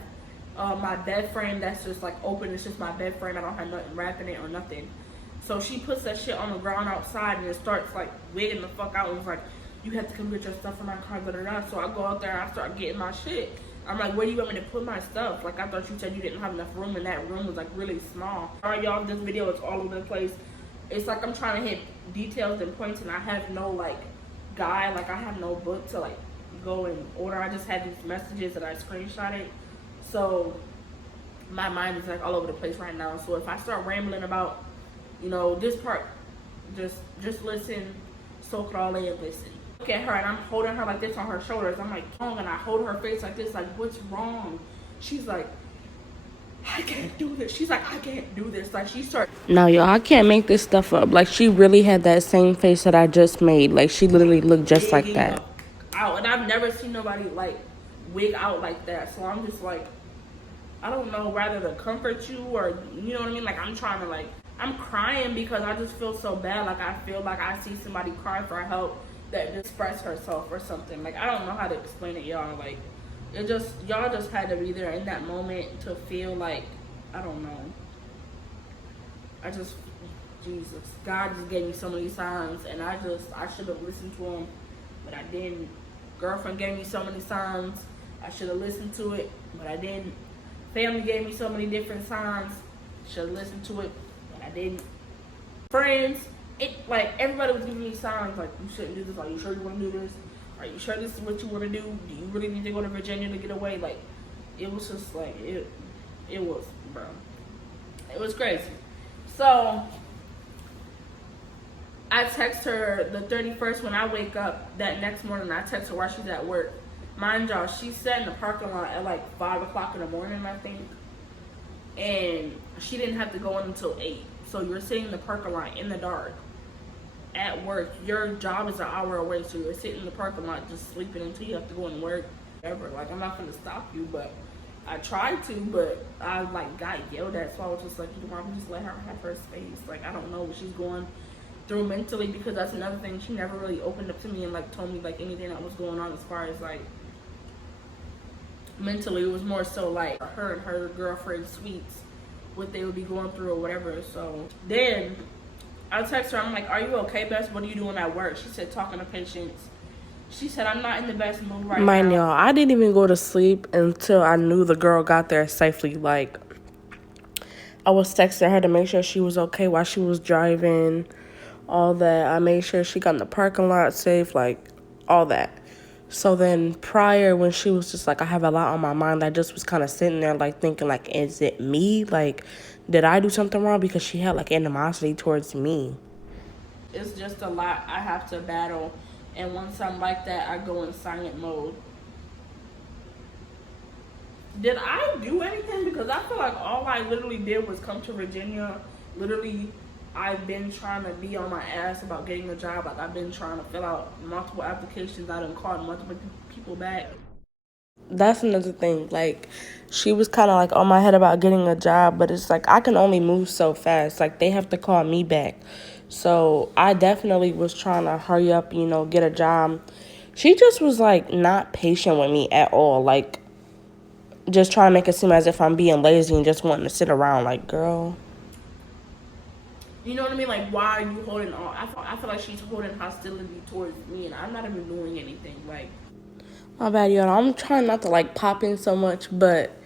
my bed frame that's just like open. It's just my bed frame. I don't have nothing wrapping it or nothing. So she puts that shit on the ground outside, and it starts like wigging the fuck out. And it's like, you have to come get your stuff from my car, da da da. So I go out there and I start getting my shit. I'm like, where do you want me to put my stuff? Like, I thought you said you didn't have enough room, and that room was like really small. Alright, y'all, this video is all over the place. It's like I'm trying to hit details and points, and I have no like guide. Like, I have no book to like go in order. I just had these messages that I screenshotted. So my mind is like all over the place right now. So if I start rambling about, you know, this part, just listen, soak it all in and listen. look at her and I'm holding her like this on her shoulders. I'm like, wrong, and I hold her face like this, like, what's wrong? She's like, I can't do this. She's like, I can't do this. Like, she started. No, y'all, I can't make this stuff up. Like, she really had that same face that I just made. Like, she literally looked just like that. Out, and I've never seen nobody like wig out like that. So I'm just like, I don't know whether to comfort you or, you know what I mean? Like, I'm trying to, like, I'm crying because I just feel so bad. Like, I feel like I see somebody cry for help that just express herself or something. Like, I don't know how to explain it, y'all. Like, it just, y'all just had to be there in that moment to feel like, I don't know. Jesus, God just gave me so many signs, and I should have listened to him, but I didn't. Girlfriend gave me so many signs, I should have listened to it, but I didn't. Family gave me so many different signs, should have listened to it, but I didn't. Friends, like, everybody was giving me signs, like, you shouldn't do this, are you sure you want to do this? Are you sure this is what you want to do? Do you really need to go to Virginia to get away? Like, it was just like, it was, bro. It was crazy. So, I text her the 31st when I wake up that next morning. I text her while she's at work. Mind y'all, she sat in the parking lot at like 5 o'clock in the morning, I think. And she didn't have to go in until 8. So you're sitting in the parking lot in the dark at work. Your job is an hour away, so you're sitting in the parking lot just sleeping until you have to go and work. Ever. Like, I'm not gonna stop you, but I tried to, but I like got yelled at, so I was just like, you know, just let her have her space. Like, I don't know what she's going through mentally, because that's another thing. She never really opened up to me and like told me like anything that was going on as far as like mentally. It was more so like her and her girlfriend Sweets, what they would be going through or whatever. So then I text her, I'm like, are you okay, Bess? What are you doing at work? She said, talking to patients. She said, I'm not in the best mood right now. Mind y'all, I didn't even go to sleep until I knew the girl got there safely. Like, I was texting her to make sure she was okay while she was driving, all that. I made sure she got in the parking lot safe, like, all that. So then prior, when she was just like, I have a lot on my mind, I just was kind of sitting there, like, thinking, like, is it me? Like, did I do something wrong? Because she had, like, animosity towards me. It's just a lot I have to battle. And once I'm like that, I go in silent mode. Did I do anything? Because I feel like all I literally did was come to Virginia. Literally, I've been trying to be on my ass about getting a job. Like, I've been trying to fill out multiple applications. I done called multiple people back. That's another thing. Like, she was kind of like on my head about getting a job, but it's like I can only move so fast. Like, they have to call me back. So I definitely was trying to hurry up, you know, get a job. She just was like not patient with me at all. Like, just trying to make it seem as if I'm being lazy and just wanting to sit around. Like, girl. You know what I mean? Like, why are you holding on? I feel like she's holding hostility towards me, and I'm not even doing anything. Like, My bad, y'all. I'm trying not to like pop in so much, but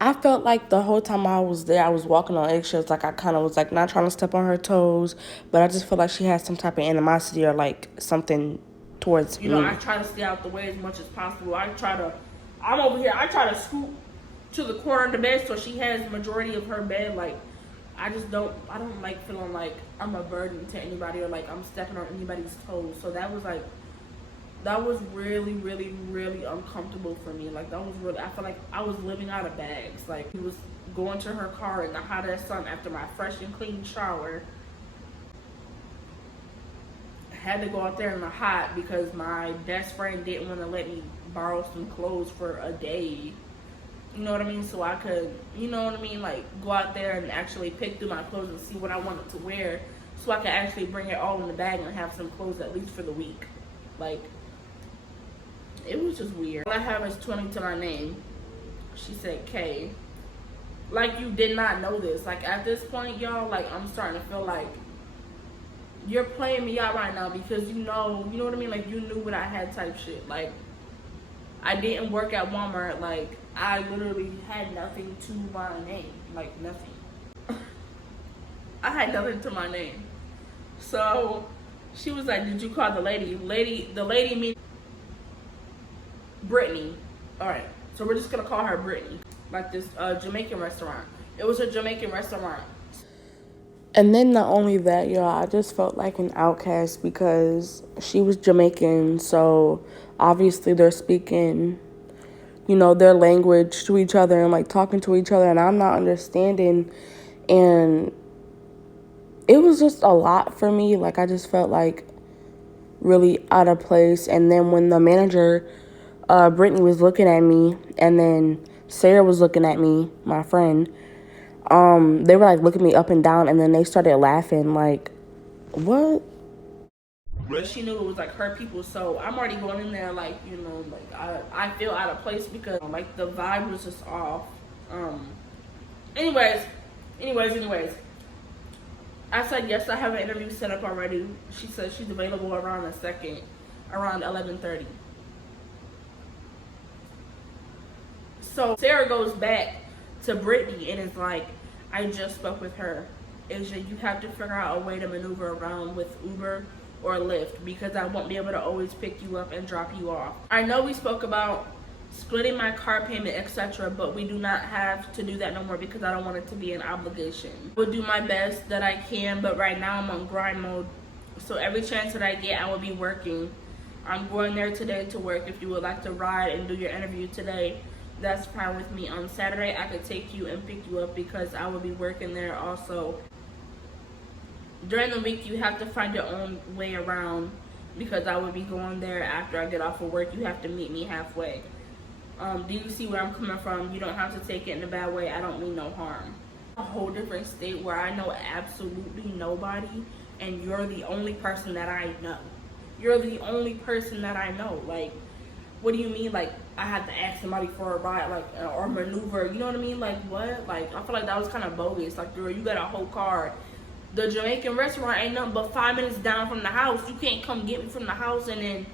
I felt like the whole time I was there, I was walking on eggshells. Like, I kind of was like not trying to step on her toes, but I just felt like she had some type of animosity or like something towards me. You know, I try to stay out the way as much as possible. I'm over here. I try to scoot to the corner of the bed so she has the majority of her bed. Like, I don't like feeling like I'm a burden to anybody or like I'm stepping on anybody's toes. So that was really, really, really uncomfortable for me. Like, I feel like I was living out of bags. Like, he was going to her car in the hot ass sun after my fresh and clean shower. I had to go out there in the hot because my best friend didn't want to let me borrow some clothes for a day. You know what I mean? So I could, you know what I mean? Like, go out there and actually pick through my clothes and see what I wanted to wear so I could actually bring it all in the bag and have some clothes at least for the week. Like, it was just weird. All I have is 20 to my name. She said K. Like, you did not know this. Like, at this point, y'all, like, I'm starting to feel like you're playing me out right now because you know what I mean? Like, you knew what I had type shit. Like, I didn't work at Walmart. Like, I literally had nothing to my name. Like, nothing. I had nothing to my name. So, she was like, did you call the lady? The lady means Brittany. Alright, so we're just gonna call her Brittany. Like this Jamaican restaurant. It was a Jamaican restaurant. And then not only that, y'all, I just felt like an outcast because she was Jamaican, so obviously they're speaking, their language to each other and like talking to each other, and I'm not understanding. And it was just a lot for me. Like, I just felt like really out of place. And then when the manager, Brittany, was looking at me, and then Sarah was looking at me, my friend, they were like looking me up and down, and then they started laughing. Like, what? But she knew it was like her people, so I'm already going in there like, like I feel out of place because like the vibe was just off. Anyways. I said yes, I have an interview set up already. She said she's available around the 2nd, around 11:30. So Sarah goes back to Brittany and is like, I just spoke with her. Asia, you have to figure out a way to maneuver around with Uber or Lyft because I won't be able to always pick you up and drop you off. I know we spoke about splitting my car payment, etc., but we do not have to do that no more because I don't want it to be an obligation. I will do my best that I can, but right now I'm on grind mode. So every chance that I get, I will be working. I'm going there today to work. If you would like to ride and do your interview today, that's fine with me. On Saturday, I could take you and pick you up because I will be working there also. During the week, you have to find your own way around because I will be going there after I get off of work. You have to meet me halfway. Do you see where I'm coming from? You don't have to take it in a bad way. I don't mean no harm. A whole different state where I know absolutely nobody and you're the only person that I know. You're the only person that I know. Like, what do you mean? Like, I had to ask somebody for a ride, like, or maneuver. You know what I mean? Like, what? Like, I feel like that was kind of bogus. Like, girl, you got a whole car. The Jamaican restaurant ain't nothing but 5 minutes down from the house. You can't come get me from the house and then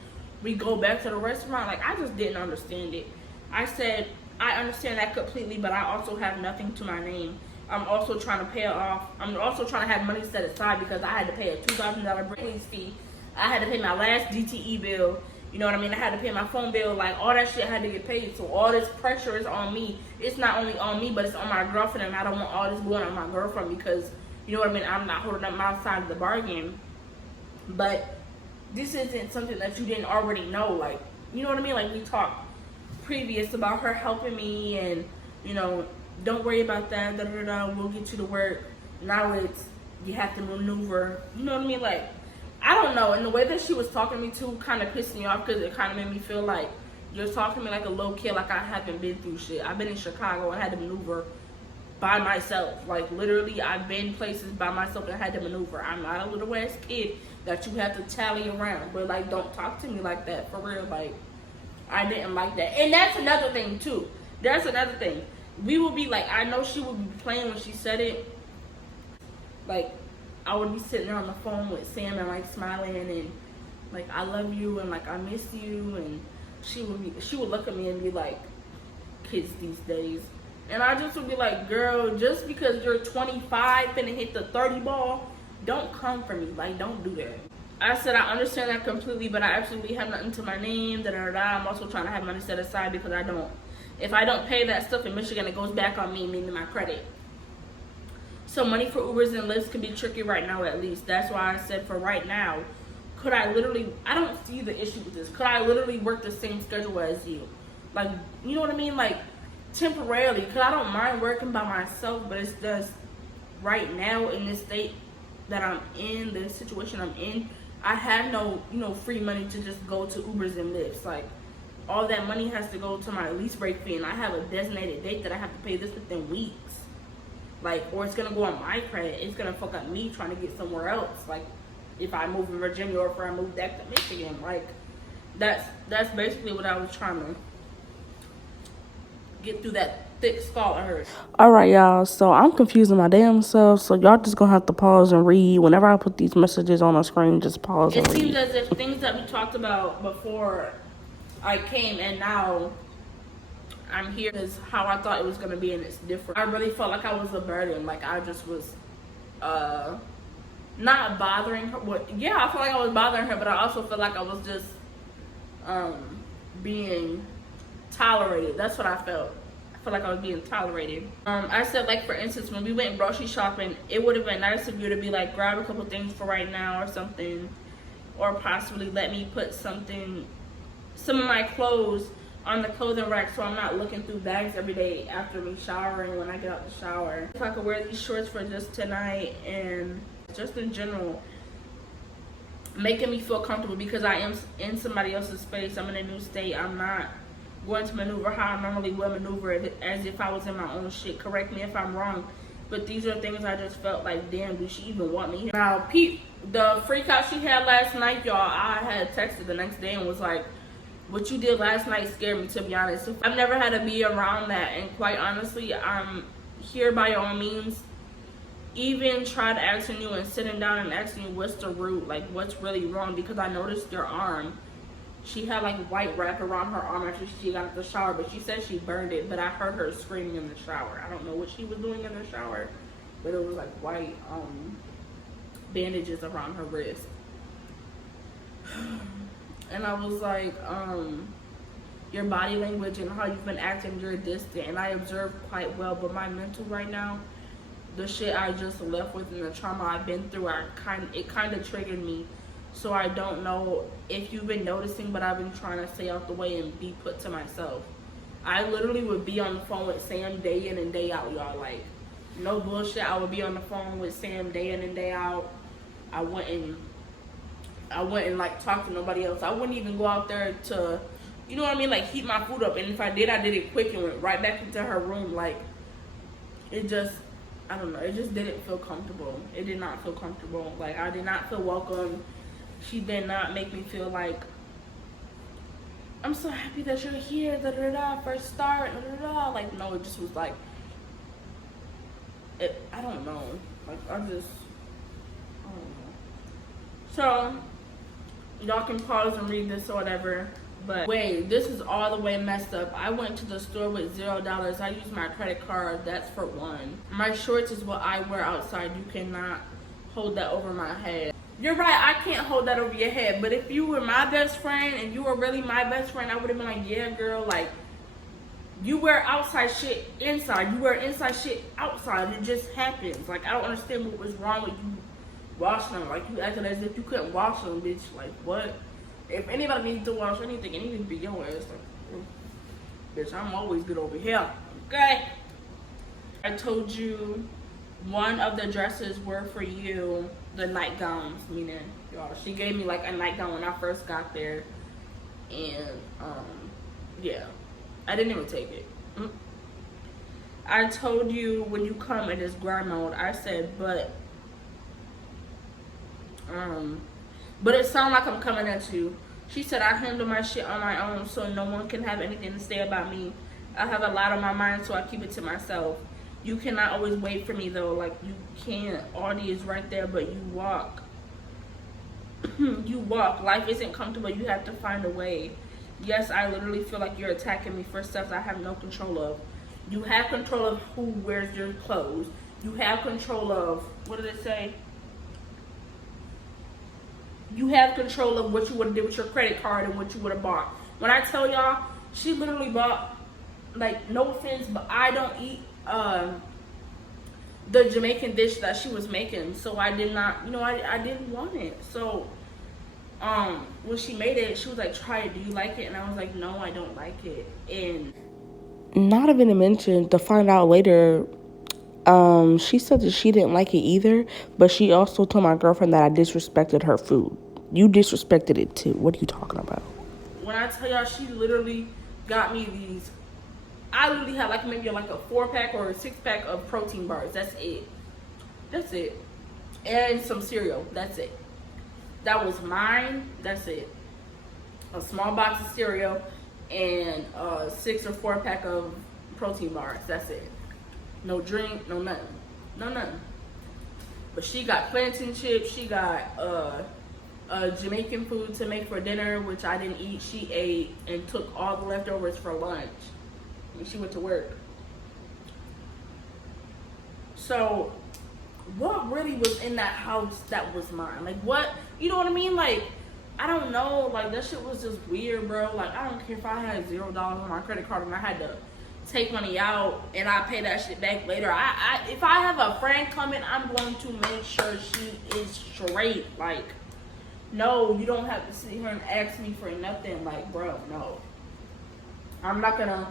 we go back to the restaurant. Like, I just didn't understand it. I said, I understand that completely, but I also have nothing to my name. I'm also trying to pay it off. I'm also trying to have money set aside because I had to pay a $2,000 Brittany's fee. I had to pay my last DTE bill. You know what I mean? I had to pay my phone bill. Like, all that shit had to get paid. So all this pressure is on me. It's not only on me, but it's on my girlfriend. And I don't want all this going on my girlfriend because, you know what I mean? I'm not holding up my side of the bargain. But this isn't something that you didn't already know. Like, you know what I mean? Like, we talked previous about her helping me and, don't worry about that, we'll get you to work. Now it's, you have to maneuver. You know what I mean? Like, I don't know. And the way that she was talking to me too kind of pissed me off because it kind of made me feel like you're talking to me like a little kid, like I haven't been through shit. I've been in Chicago and had to maneuver by myself. Like, literally, I've been places by myself and had to maneuver. I'm not a little ass kid that you have to tally around. But, like, don't talk to me like that, for real. Like, I didn't like that. And that's another thing, too. That's another thing. We will be, like, I know she would be playing when she said it. Like, I would be sitting there on the phone with Sam and, like, smiling and, like, I love you and, like, I miss you. And she would look at me and be like, kids these days. And I just would be like, girl, just because you're 25 finna hit the 30 ball, don't come for me. Like, don't do that. I said I understand that completely, but I absolutely have nothing to my name. I'm also trying to have money set aside because if I don't pay that stuff in Michigan, it goes back on me, meaning my credit. So money for Ubers and Lyfts can be tricky right now, at least. That's why I said for right now, I don't see the issue with this. Could I literally work the same schedule as you? Like, you know what I mean? Like, temporarily, because I don't mind working by myself, but it's just right now in this state that I'm in, the situation I'm in, I have no, free money to just go to Ubers and Lyfts. Like, all that money has to go to my lease break fee, and I have a designated date that I have to pay this within weeks. Like, or it's gonna go on my credit. It's gonna fuck up me trying to get somewhere else. Like, if I move in Virginia or if I move back to Michigan, like, that's basically what I was trying to get through that thick skull of hers. All right, y'all. So I'm confusing my damn self. So y'all just gonna have to pause and read. Whenever I put these messages on the screen, just pause and read. It seems as if things that we talked about before I came and now I'm here is how I thought it was gonna be, and it's different. I really felt like I was a burden. Like, I just was not bothering her. Well, yeah, I felt like I was bothering her, but I also felt like I was just being tolerated. That's what I felt. I feel like I was being tolerated. I said, like, for instance, when we went grocery shopping, it would have been nice of you to be like, grab a couple things for right now or something, or possibly let me put some of my clothes on the clothing rack so I'm not looking through bags every day after me showering when I get out the shower. If I could wear these shorts for just tonight and just in general, making me feel comfortable because I am in somebody else's space. I'm in a new state. I'm not going to maneuver how I normally would maneuver as if I was in my own shit. Correct me if I'm wrong, but these are things I just felt like, damn, do she even want me here? Now, Pete, the freak out she had last night, y'all, I had texted the next day and was like, what you did last night scared me, to be honest. I've never had to be around that, and quite honestly, I'm here by all means. Even tried asking you and sitting down and asking you what's the root, like what's really wrong, because I noticed your arm. She had like white wrap around her arm after she got out the shower, but she said she burned it, but I heard her screaming in the shower. I don't know what she was doing in the shower, but it was like white bandages around her wrist. And I was like, your body language and how you've been acting, you're distant, and I observed quite well, but my mental right now, the shit I just left with and the trauma I've been through, it kind of triggered me. So I don't know if you've been noticing, but I've been trying to stay out the way and be put to myself. I literally would be on the phone with Sam day in and day out, y'all. Like, no bullshit. I would be on the phone with Sam day in and day out. I wouldn't like talk to nobody else. I wouldn't even go out there to, you know what I mean, like heat my food up. And if I did it quick and went right back into her room. Like, it just, I don't know, it just didn't feel comfortable. It did not feel comfortable. Like, I did not feel welcome. She did not make me feel like, I'm so happy that you're here, da da da, first start, da da da. Like, no, it just was like, I don't know. Like, I don't know. So, y'all can pause and read this or whatever. But wait, this is all the way messed up. I went to the store with $0. I used my credit card. That's for one. My shorts is what I wear outside. You cannot hold that over my head. You're right, I can't hold that over your head. But if you were my best friend and you were really my best friend, I would have been like, yeah, girl, like, you wear outside shit inside. You wear inside shit outside. It just happens. Like, I don't understand what was wrong with you washing them. Like, you acted as if you couldn't wash them, bitch. Like, what? If anybody needs to wash anything, it needs to be your ass. Like, bitch, I'm always good over here. Okay? I told you one of the dresses were for you. The nightgowns, meaning, y'all, she gave me like a nightgown when I first got there. And, yeah. I didn't even take it. I told you when you come in this grind mode, I said, but it sounds like I'm coming at you. She said, I handle my shit on my own, so no one can have anything to say about me. I have a lot on my mind, so I keep it to myself. You cannot always wait for me, though. Like, you can't. Audie is right there, but you walk. You walk. Life isn't comfortable. You have to find a way. Yes, I literally feel like you're attacking me for stuff I have no control of. You have control of who wears your clothes. You have control of, what did it say? You have control of what you would have did with your credit card and what you would have bought. When I tell y'all, she literally bought, like, no offense, but I don't eat the Jamaican dish that she was making. So I did not, you know, I didn't want it. So when she made it, she was like, try it, do you like it? And I was like, no, I don't like it. And not even to mention, to find out later, she said that she didn't like it either, but she also told my girlfriend that I disrespected her food. You disrespected it too. What are you talking about? When I tell y'all, she literally got me these, I literally had like maybe like a 4-pack or a 6-pack of protein bars. That's it. That's it. And some cereal. That's it. That was mine. That's it. A small box of cereal and a 6 or 4-pack of protein bars. That's it. No drink, no nothing. No nothing. But she got plantain chips. She got Jamaican food to make for dinner, which I didn't eat. She ate and took all the leftovers for lunch. And she went to work. So, what really was in that house that was mine? Like, what? You know what I mean? Like, I don't know. Like, that shit was just weird, bro. Like, I don't care if I had $0 on my credit card and I had to take money out and I pay that shit back later. If I have a friend coming, I'm going to make sure she is straight. Like, no, you don't have to sit here and ask me for nothing. Like, bro, no. I'm not gonna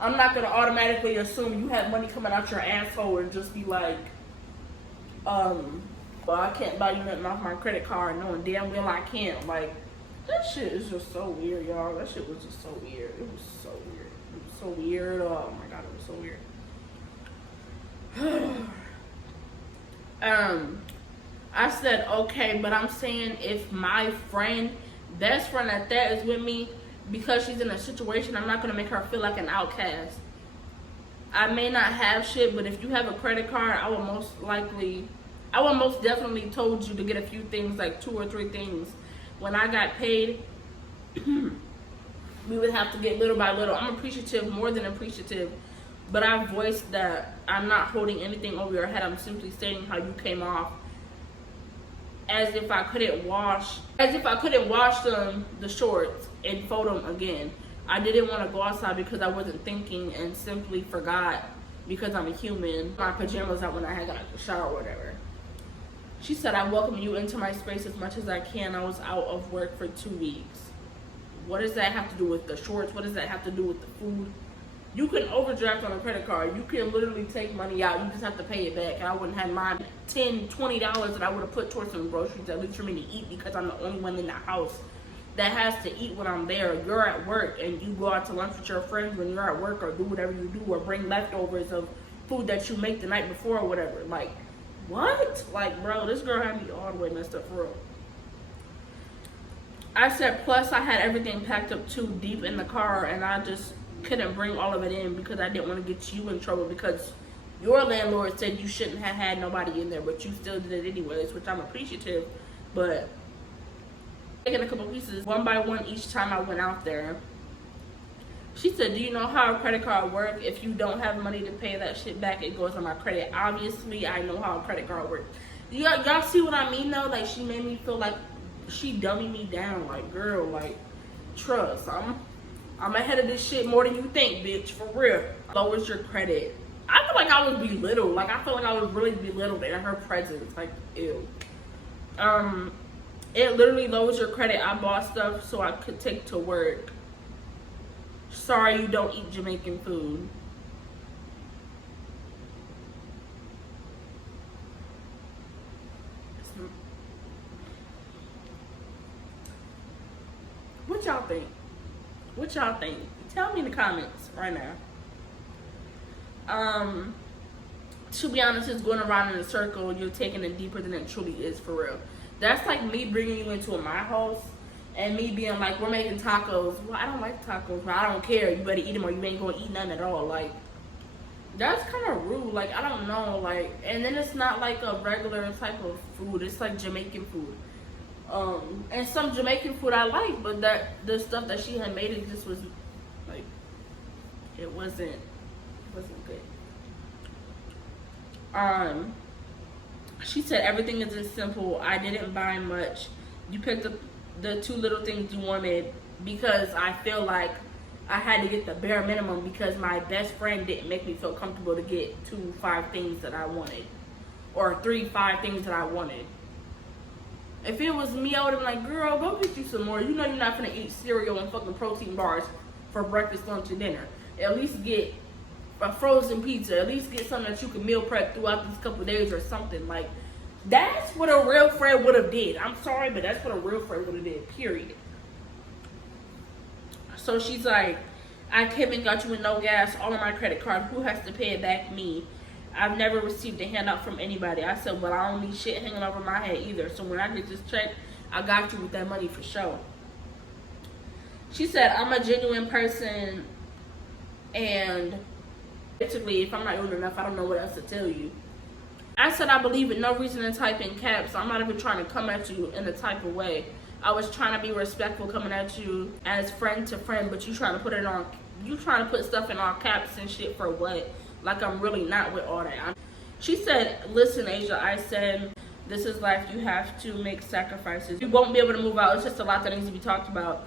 automatically assume you have money coming out your asshole and just be like, well, I can't buy you nothing off my credit card knowing damn well I can't. Like, that shit is just so weird, y'all. That shit was just so weird. It was so weird. It was so weird. Oh my god, it was so weird. I said, okay, but I'm saying if my friend, best friend at that, is with me because she's in a situation, I'm not going to make her feel like an outcast. I may not have shit, but if you have a credit card, I will most definitely told you to get a few things, like 2 or 3 things. When I got paid, we would have to get little by little. I'm appreciative, more than appreciative, but I voiced that I'm not holding anything over your head. I'm simply stating how you came off. As if I couldn't wash the shorts and fold them again. I didn't want to go outside because I wasn't thinking and simply forgot because I'm a human. My pajamas out when I had got the shower or whatever. She said, I welcome you into my space as much as I can. I was out of work for 2 weeks. What does that have to do with the shorts? What does that have to do with the food? You can overdraft on a credit card. You can literally take money out. You just have to pay it back. And I wouldn't have mine $10, $20 that I would have put towards some groceries, at least for me to eat, because I'm the only one in the house that has to eat when I'm there. You're at work and you go out to lunch with your friends when you're at work, or do whatever you do, or bring leftovers of food that you make the night before or whatever. Like, what? Like, bro, this girl had me all the way messed up for real. I said, plus I had everything packed up too deep in the car, and I just couldn't bring all of it in because I didn't want to get you in trouble, because your landlord said you shouldn't have had nobody in there, but you still did it anyways, which I'm appreciative. But taking a couple pieces one by one each time I went out there. She said, do you know how a credit card works? If you don't have money to pay that shit back, it goes on my credit. Obviously, I know how a credit card works. Y'all see what I mean though? Like, she made me feel like she dummied me down. Like, girl, like, trust. I'm ahead of this shit more than you think, bitch, for real. Lowers your credit. I feel like I was belittled. Like, I feel like I was really belittled in her presence. Like, ew. It literally lowers your credit. I bought stuff so I could take to work. Sorry you don't eat Jamaican food. What y'all think? What y'all think? Tell me in the comments right now. To be honest, it's going around in a circle. You're taking it deeper than it truly is, for real. That's like me bringing you into my house and me being like, we're making tacos. Well, I don't like tacos, but I don't care. You better eat them or you ain't gonna eat none at all. Like, that's kind of rude. Like, I don't know. Like, and then it's not like a regular type of food. It's like Jamaican food. And some Jamaican food I like, but the stuff that she had made, it just was like, it wasn't good. She said everything is just simple. I didn't buy much. You picked up the 2 little things you wanted because I feel like I had to get the bare minimum because my best friend didn't make me feel comfortable to get 5 things that I wanted, or 5 things that I wanted. If it was me, I would have been like, girl, go get you some more. You know you're not gonna eat cereal and fucking protein bars for breakfast, lunch, and dinner. At least get a frozen pizza. At least get something that you can meal prep throughout these couple days or something. Like, that's what a real friend would have did. I'm sorry, but that's what a real friend would have did, period. So she's like, I came and got you with no gas, all on my credit card. Who has to pay it back? Me. I've never received a handout from anybody. I said, well, I don't need shit hanging over my head either. So when I get this check, I got you with that money for sure. She said, I'm a genuine person, and basically, if I'm not doing enough, I don't know what else to tell you. I said, I believe it. No reason to type in caps. I'm not even trying to come at you in a type of way. I was trying to be respectful coming at you as friend to friend, but you trying to put stuff in all caps and shit for what? Like, I'm really not with all that. She said, listen, Asia, I said, this is life. You have to make sacrifices. You won't be able to move out. It's just a lot that needs to be talked about.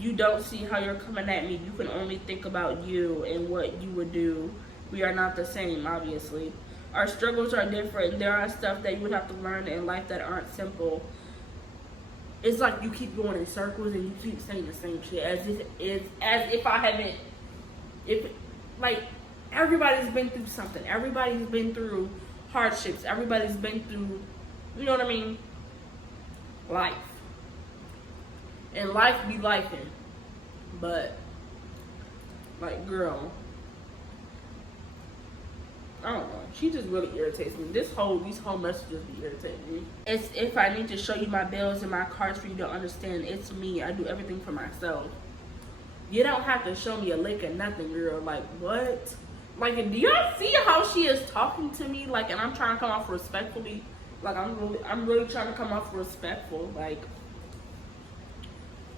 you don't see how you're coming at me. You can only think about you and what you would do. We are not the same, obviously. Our struggles are different. There are stuff that you would have to learn in life that aren't simple. It's like you keep going in circles and you keep saying the same shit as if I haven't. If like everybody's been through something. Everybody's been through hardships. Everybody's been through, you know what I mean? Life. And life be lifing. But like, girl, I don't know. She just really irritates me. These whole messages be irritating me. It's if I need to show you my bills and my cards for you to understand, it's me. I do everything for myself. You don't have to show me a lick or nothing, girl. Like, what? Like, do y'all see how she is talking to me? Like, and I'm trying to come off respectfully. Like, I'm really trying to come off respectful. Like,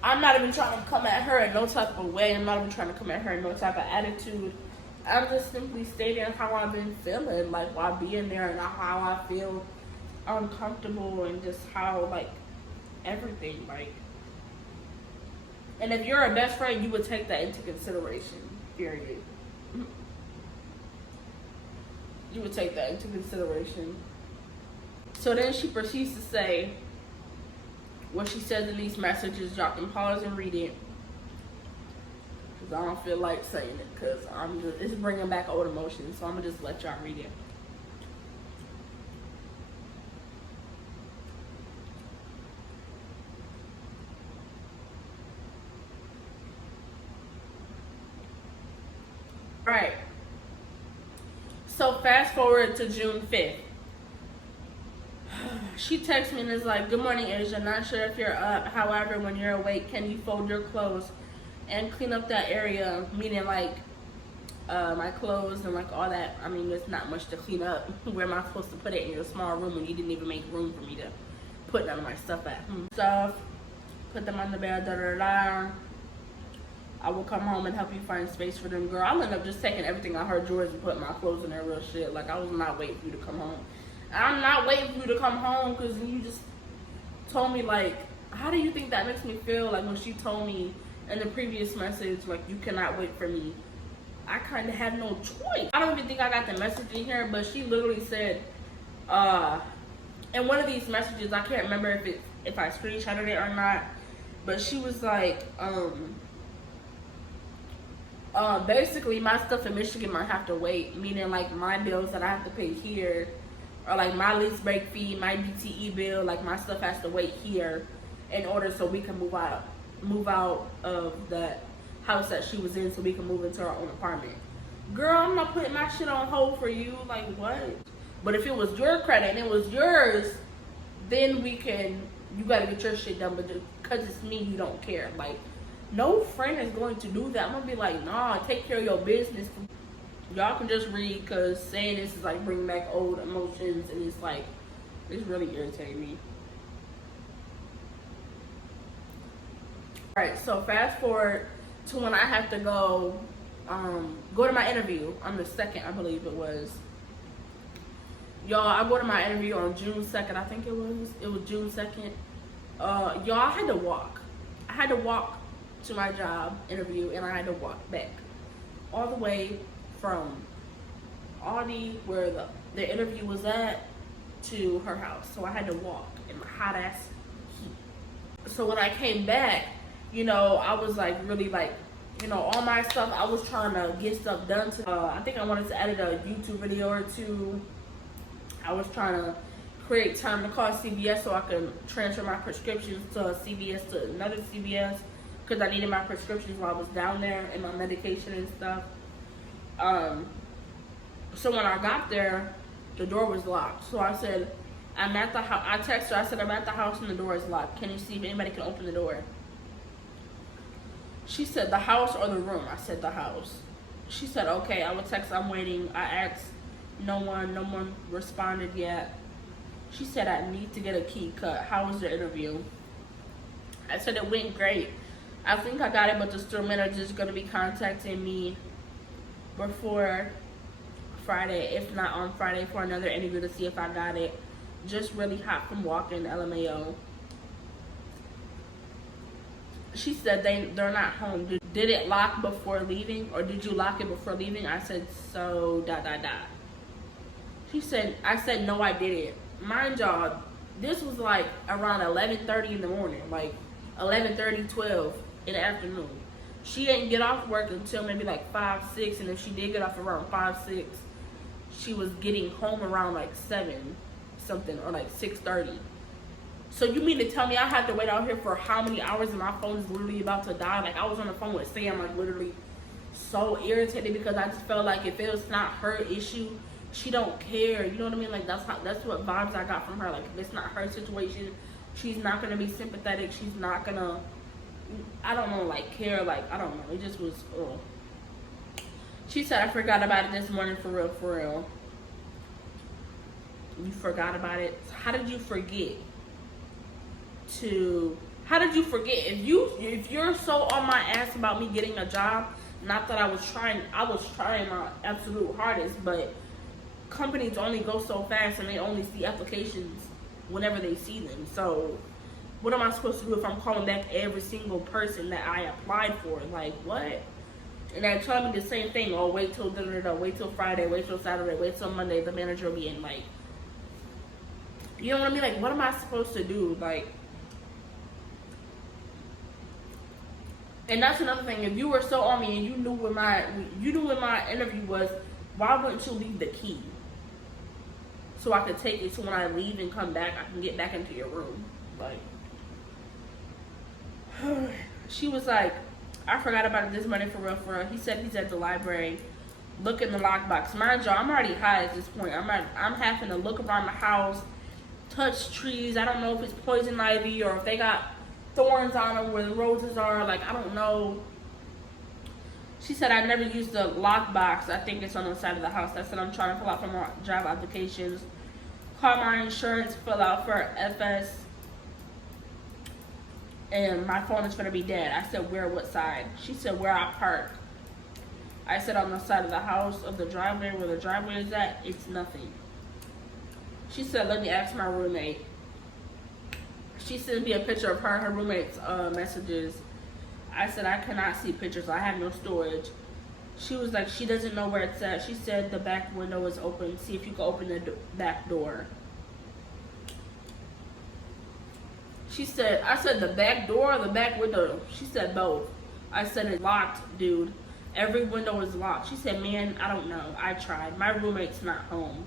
I'm not even trying to come at her in no type of way. I'm not even trying to come at her in no type of attitude. I'm just simply stating how I've been feeling, like, while being there, and how I feel uncomfortable, and just how, like, everything, like. And if you're a best friend, you would take that into consideration, period. You would take that into consideration. So then she proceeds to say what she says in these messages. Y'all can pause and read it, because I don't feel like saying it, because it's bringing back old emotions, so I'm going to just let y'all read it. Right. So fast forward to June 5th. She texts me and is like, "Good morning, Asia. Not sure if you're up. However, when you're awake, can you fold your clothes and clean up that area?" Meaning, like, my clothes and, like, all that. I mean, there's not much to clean up. Where am I supposed to put it in your small room when you didn't even make room for me to put none of my stuff at? Stuff. Put them on the bed, da-da-da-da. I will come home and help you find space for them. Girl, I'll end up just taking everything out her drawers and putting my clothes in there real shit. Like, I was not waiting for you to come home. I'm not waiting for you to come home, because you just told me, like, how do you think that makes me feel? Like, when she told me in the previous message, like, you cannot wait for me. I kind of had no choice. I don't even think I got the message in here, but she literally said, in one of these messages, I can't remember if I screenshotted it or not, but she was like, basically, my stuff in Michigan might have to wait, meaning, like, my bills that I have to pay here, or, like, my lease break fee, my DTE bill, like, my stuff has to wait here in order so we can move out of that house that she was in, so we can move into our own apartment. Girl, I'm not putting my shit on hold for you. Like, what? But if it was your credit and it was yours, then you gotta get your shit done. But because it's me, you don't care. Like, no friend is going to do that. I'm gonna be like, nah, take care of your business. Y'all can just read, because saying this is like bringing back old emotions, and it's like, it's really irritating me. Alright, so fast forward to when I have to go to my interview on the 2nd, I believe it was. Y'all, I go to my interview on June 2nd, I think it was June 2nd. Y'all, I had to walk. I had to walk to my job interview, and I had to walk back all the way from Audi, where the interview was at, to her house. So I had to walk in the hot ass heat. So when I came back, you know, I was like really like, you know, all my stuff, I was trying to get stuff done. I think I wanted to edit a YouTube video or two. I was trying to create time to call CVS so I could transfer my prescriptions to CVS to another CVS, because I needed my prescriptions while I was down there, and my medication and stuff. So when I got there, the door was locked. So I said, I'm at the house. I texted her, I said, I'm at the house and the door is locked. Can you see if anybody can open the door? She said, the house or the room? I said, the house. She said, okay, I will text, I'm waiting. I asked, no one responded yet. She said, I need to get a key cut. How was the interview? I said, it went great. I think I got it, but the store manager is going to be contacting me before Friday, if not on Friday, for another interview to see if I got it. Just really hot from walking, LMAO. She said they're not home. Did it lock before leaving, or did you lock it before leaving? I said, so ... She said, I said, no, I didn't. Mind y'all, this was like around 11:30 in the morning, like 11:30, 12 in the afternoon. She didn't get off work until maybe like 5, 6, and if she did get off around 5, 6, she was getting home around like 7 something, or like 6:30. So you mean to tell me I had to wait out here for how many hours and my phone is literally about to die? Like, I was on the phone with Sam, like literally so irritated, because I just felt like if it was not her issue, she don't care. You know what I mean? Like, that's what vibes I got from her. Like, if it's not her situation, she's not gonna be sympathetic. She's not gonna, I don't know, like, care. Like, I don't know. It just was, ugh. She said, I forgot about it this morning, for real, for real. You forgot about it? How did you forget? How did you forget? If you're so on my ass about me getting a job, not that I was trying my absolute hardest, but companies only go so fast and they only see applications whenever they see them. So what am I supposed to do if I'm calling back every single person that I applied for? Like, what? And they're telling me the same thing. Oh, wait till wait till Friday, wait till Saturday, wait till Monday, the manager will be in. Like, you know what I mean? Like, what am I supposed to do? Like, and that's another thing. If you were so on me and you knew what my interview was, why wouldn't you leave the key? So I could take it, so when I leave and come back, I can get back into your room. Like, she was like, I forgot about it this morning, for real, for real. He said he's at the library. Look in the lockbox. Mind y'all, I'm already high at this point. I'm having to look around the house, touch trees. I don't know if it's poison ivy or if they got thorns on them where the roses are. Like, I don't know. She said, I never used the lockbox. I think it's on the side of the house. I said, I'm trying to fill out for my job applications. Call my insurance, fill out for FS. And my phone is going to be dead. I said, where, what side? She said, where I park. I said, on the side of the house, of the driveway, where the driveway is at, it's nothing. She said, let me ask my roommate. She sent me a picture of her and her roommate's messages. I said, I cannot see pictures. I have no storage. She was like, she doesn't know where it's at. She said the back window is open. See if you can open the back door. She said, I said the back door or the back window? She said both. I said, it's locked, dude. Every window is locked. She said, man, I don't know. I tried. My roommate's not home.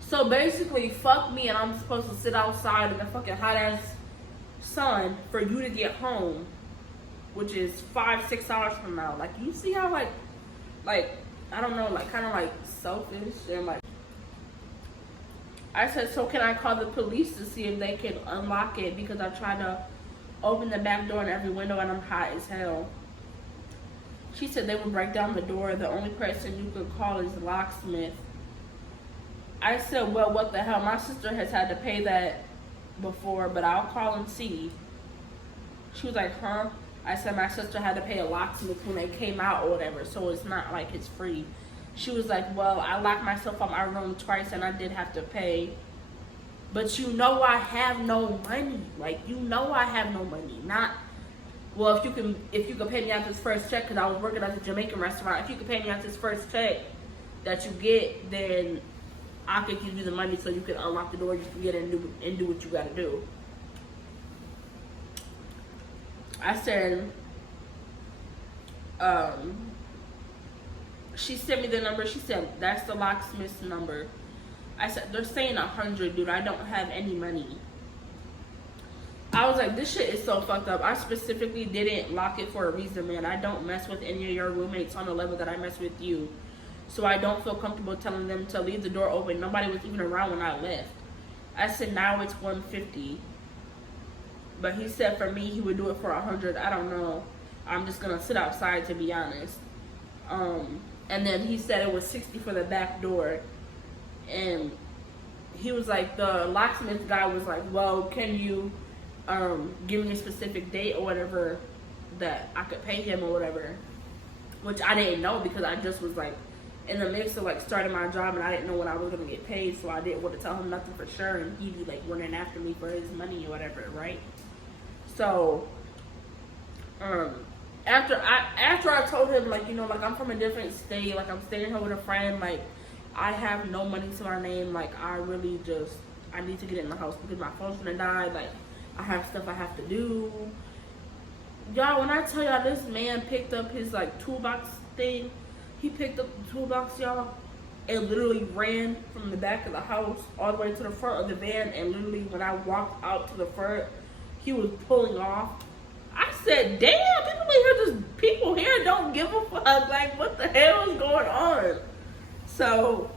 So basically, fuck me, and I'm supposed to sit outside in the fucking hot ass sun for you to get home, which is 5, 6 hours from now. Like, you see how like I don't know, like kind of like selfish and like. I said, so can I call the police to see if they can unlock it, because I tried to open the back door and every window and I'm hot as hell. She said they would break down the door. The only person you could call is the locksmith. I said, well, what the hell? My sister has had to pay that before, but I'll call and see. She was like, huh? I said my sister had to pay a locksmith when they came out or whatever, so it's not like it's free. She was like, well, I locked myself out my room twice and I did have to pay. But you know I have no money. Like, you know I have no money. Not, well, if you can pay me out this first check, because I was working at the Jamaican restaurant. If you can pay me out this first check that you get, then I could give you the money so you can unlock the door, you can get in and do what you gotta do. I said, she sent me the number. She said, that's the locksmith's number. I said, they're saying 100, dude. I don't have any money. I was like, this shit is so fucked up. I specifically didn't lock it for a reason, man. I don't mess with any of your roommates on the level that I mess with you. So I don't feel comfortable telling them to leave the door open. Nobody was even around when I left. I said, now it's 150. But he said for me, he would do it for 100. I don't know. I'm just going to sit outside, to be honest. And then he said it was 60 for the back door. And he was like, the locksmith guy was like, well, can you give me a specific date or whatever that I could pay him or whatever. Which I didn't know, because I just was like in the mix of like starting my job and I didn't know when I was going to get paid. So I didn't want to tell him nothing for sure. And he'd be like running after me for his money or whatever, right? So Um, after I told him, like, you know, like, I'm from a different state, like, I'm staying here with a friend, like, I have no money to my name, like, I really just, I need to get in the house because my phone's gonna die, like, I have stuff I have to do. Y'all, when I tell y'all, this man picked up his, like, toolbox thing, he picked up the toolbox, y'all, and literally ran from the back of the house all the way to the front of the van, and literally when I walked out to the front, he was pulling off. I said, damn, people here don't give a fuck. Like, what the hell is going on? So,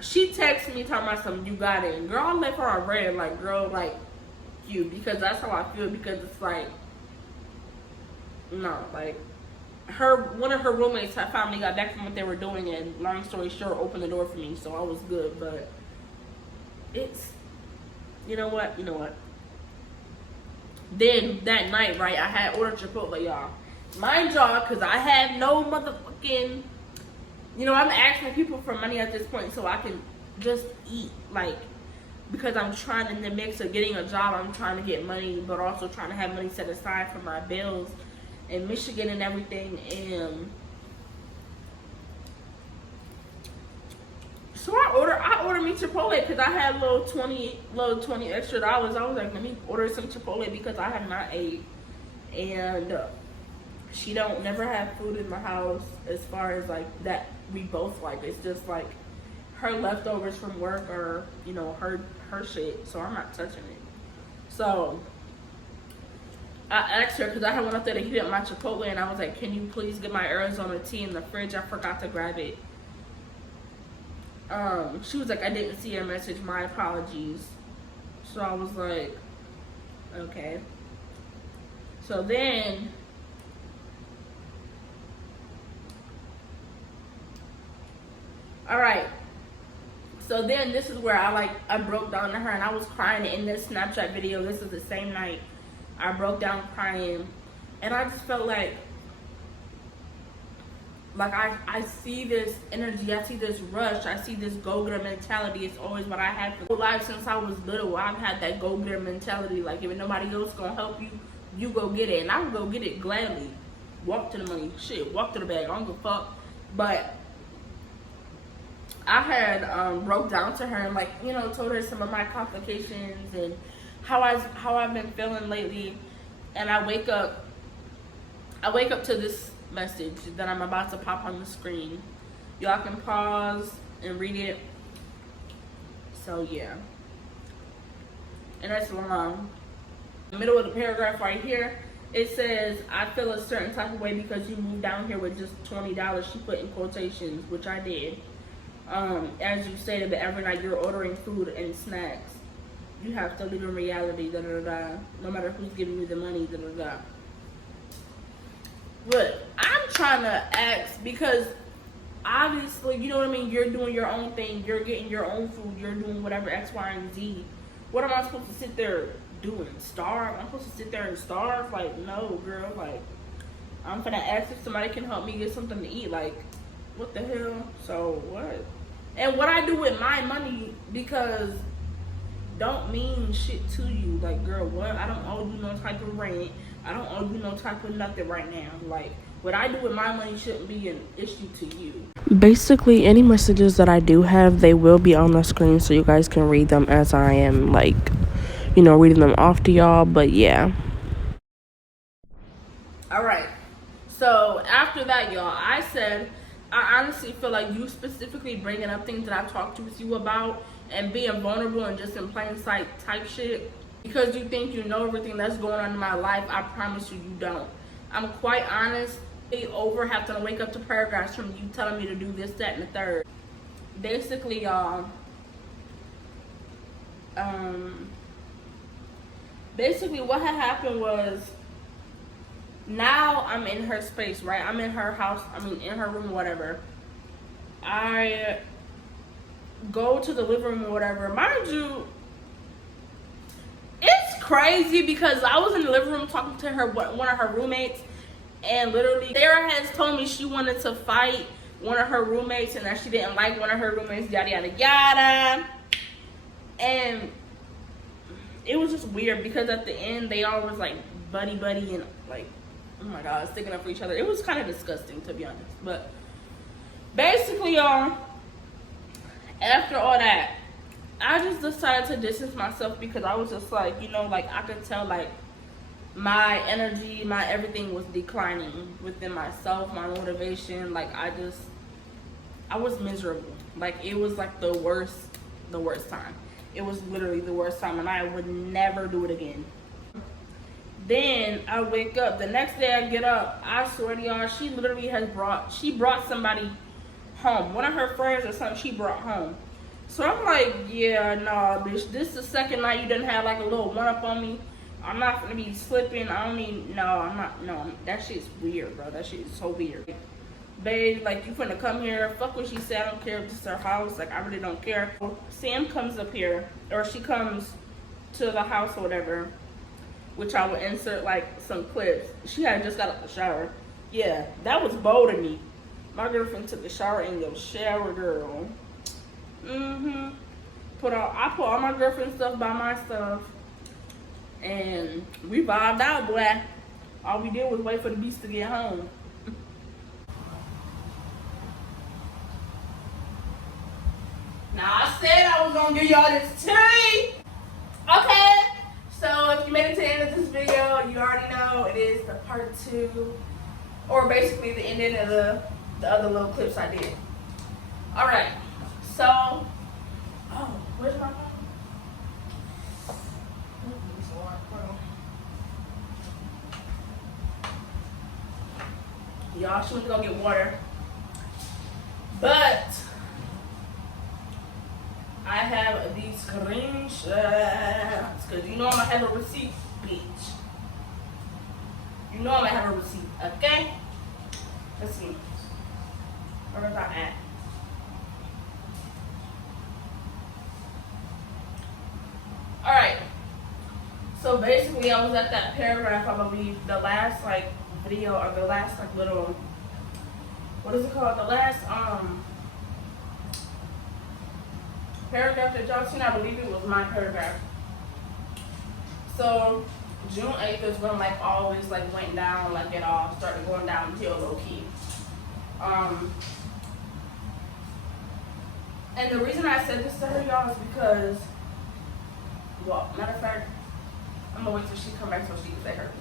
she texted me talking about something, you got it. And girl, I left her on red, like, girl, like, you, because that's how I feel, because it's like, no, like, one of her roommates had finally got back from what they were doing, and long story short, opened the door for me, so I was good. But it's, you know what? Then that night, right, I had ordered Chipotle, y'all. Mind y'all, because I had no motherfucking, you know, I'm asking people for money at this point so I can just eat, like, because I'm trying, in the mix of getting a job, I'm trying to get money, but also trying to have money set aside for my bills in Michigan and everything. And so I ordered me Chipotle because I had little 20 extra dollars. I was like, let me order some Chipotle because I have not ate. And she don't never have food in the house as far as like that we both like. It's just like her leftovers from work or, you know, her shit. So I'm not touching it. So I asked her because I had went up there to heat up my Chipotle, and I was like, can you please get my Arizona tea in the fridge? I forgot to grab it. She was like, I didn't see your message, my apologies. So I was like, okay. So then alright, so then this is where I broke down to her, and I was crying in this Snapchat video. This is the same night I broke down crying, and I just felt like I see this energy, I see this rush, I see this go-getter mentality. It's always what I had for life since I was little. I've had that go-getter mentality, like if nobody else gonna help you, you go get it, and I would go get it gladly. Walk to the money, shit, walk to the bag, I don't give a fuck. But I had broke down to her and, like, you know, told her some of my complications and how I've been feeling lately. And I wake up to this message that I'm about to pop on the screen. Y'all can pause and read it. So yeah, and that's long. In the middle of the paragraph right here, it says, I feel a certain type of way because you moved down here with just $20. She put in quotations, which I did. As you stated that every night you're ordering food and snacks. You have to live in reality, da da da. No matter who's giving you the money, da da da. But I'm trying to ask because obviously, you know what I mean, you're doing your own thing, you're getting your own food, you're doing whatever X, Y, and Z. What am I supposed to sit there doing? Starve? I'm supposed to sit there and starve? Like, no, girl. Like, I'm gonna ask if somebody can help me get something to eat. Like, what the hell? So what? And what I do with my money, because don't mean shit to you. Like, girl, what? I don't owe you no type of rent. I don't owe you no type of nothing right now. Like, what I do with my money shouldn't be an issue to you. Basically, any messages that I do have, they will be on the screen so you guys can read them as I am, like, you know, reading them off to y'all. But yeah. All right. So after that, y'all, I said, I honestly feel like you specifically bringing up things that I've talked with you about and being vulnerable and just in plain sight type shit because you think you know everything that's going on in my life. I promise you, you don't. I'm quite honest. Over having to wake up to paragraphs from you telling me to do this, that, and the third. Basically, y'all, basically what had happened was, now I'm in her space, right? I'm in her house, in her room, whatever. I go to the living room or whatever. Mind you, it's crazy because I was in the living room talking to her, one of her roommates, and literally Sarah has told me she wanted to fight one of her roommates and that she didn't like one of her roommates, yada, yada, yada. And it was just weird because at the end they all was like buddy and like, oh my god, sticking up for each other. It was kind of disgusting, to be honest. But basically, y'all, after all that, I just decided to distance myself because I was just like, you know, like I could tell like my energy, my everything was declining within myself, my motivation. Like I was miserable. Like it was like the worst time. It was literally the worst time, and I would never do it again. Then I wake up. The next day I get up. I swear to y'all, she literally she brought somebody home. One of her friends or something she brought home. So I'm like, yeah, nah, bitch. This is the second night you done had like a little one up on me. I'm not gonna be slipping. I don't need, no, I'm not, no. That shit's weird, bro. That shit is so weird. Babe, like, you finna come here. Fuck what she said. I don't care if this is her house. Like, I really don't care. Sam comes up here, or she comes to the house or whatever, which I will insert, like, some clips. She had just got out the shower. Yeah, that was bold of me. My girlfriend took the shower in your shower, girl. I put all my girlfriend's stuff by my stuff. And we vibed out, boy. All we did was wait for the beast to get home. Now, I said I was gonna give y'all this tea. Okay, so if you made it to the end of this video, you already know it is the part 2, or basically the ending of the other little clips I did. All right, so, oh, where's my phone? Y'all, she went to go get water, but I have these screenshots because you know I'm gonna have a receipt, bitch. You know I'm gonna have a receipt, okay? Let's see. Where was I at? Alright. So basically I was at that paragraph, I believe, the last like video or the last like little, what is it called? The last paragraph that y'all seen, I believe it was my paragraph. So June 8th is when like always like went down, like it all started going downhill low key. And the reason I said this to her, y'all, is because, well, matter of fact, I'm gonna wait till she come back so she can say her piece.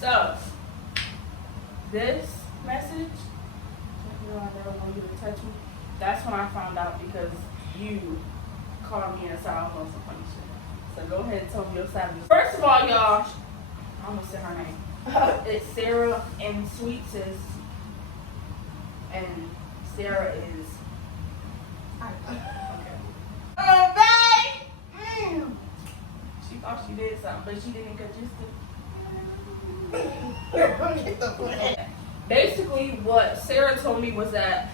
So this message, I never want you to touch me. That's when I found out because you called me and said I was on some funny shit. So go ahead and tell me your side of this. First of all, y'all, I almost said her name. It's Sarah and Sweet Sis. And Sarah is. Okay. Oh, babe! She thought she did something, but she didn't consist. Basically, what Sarah told me was that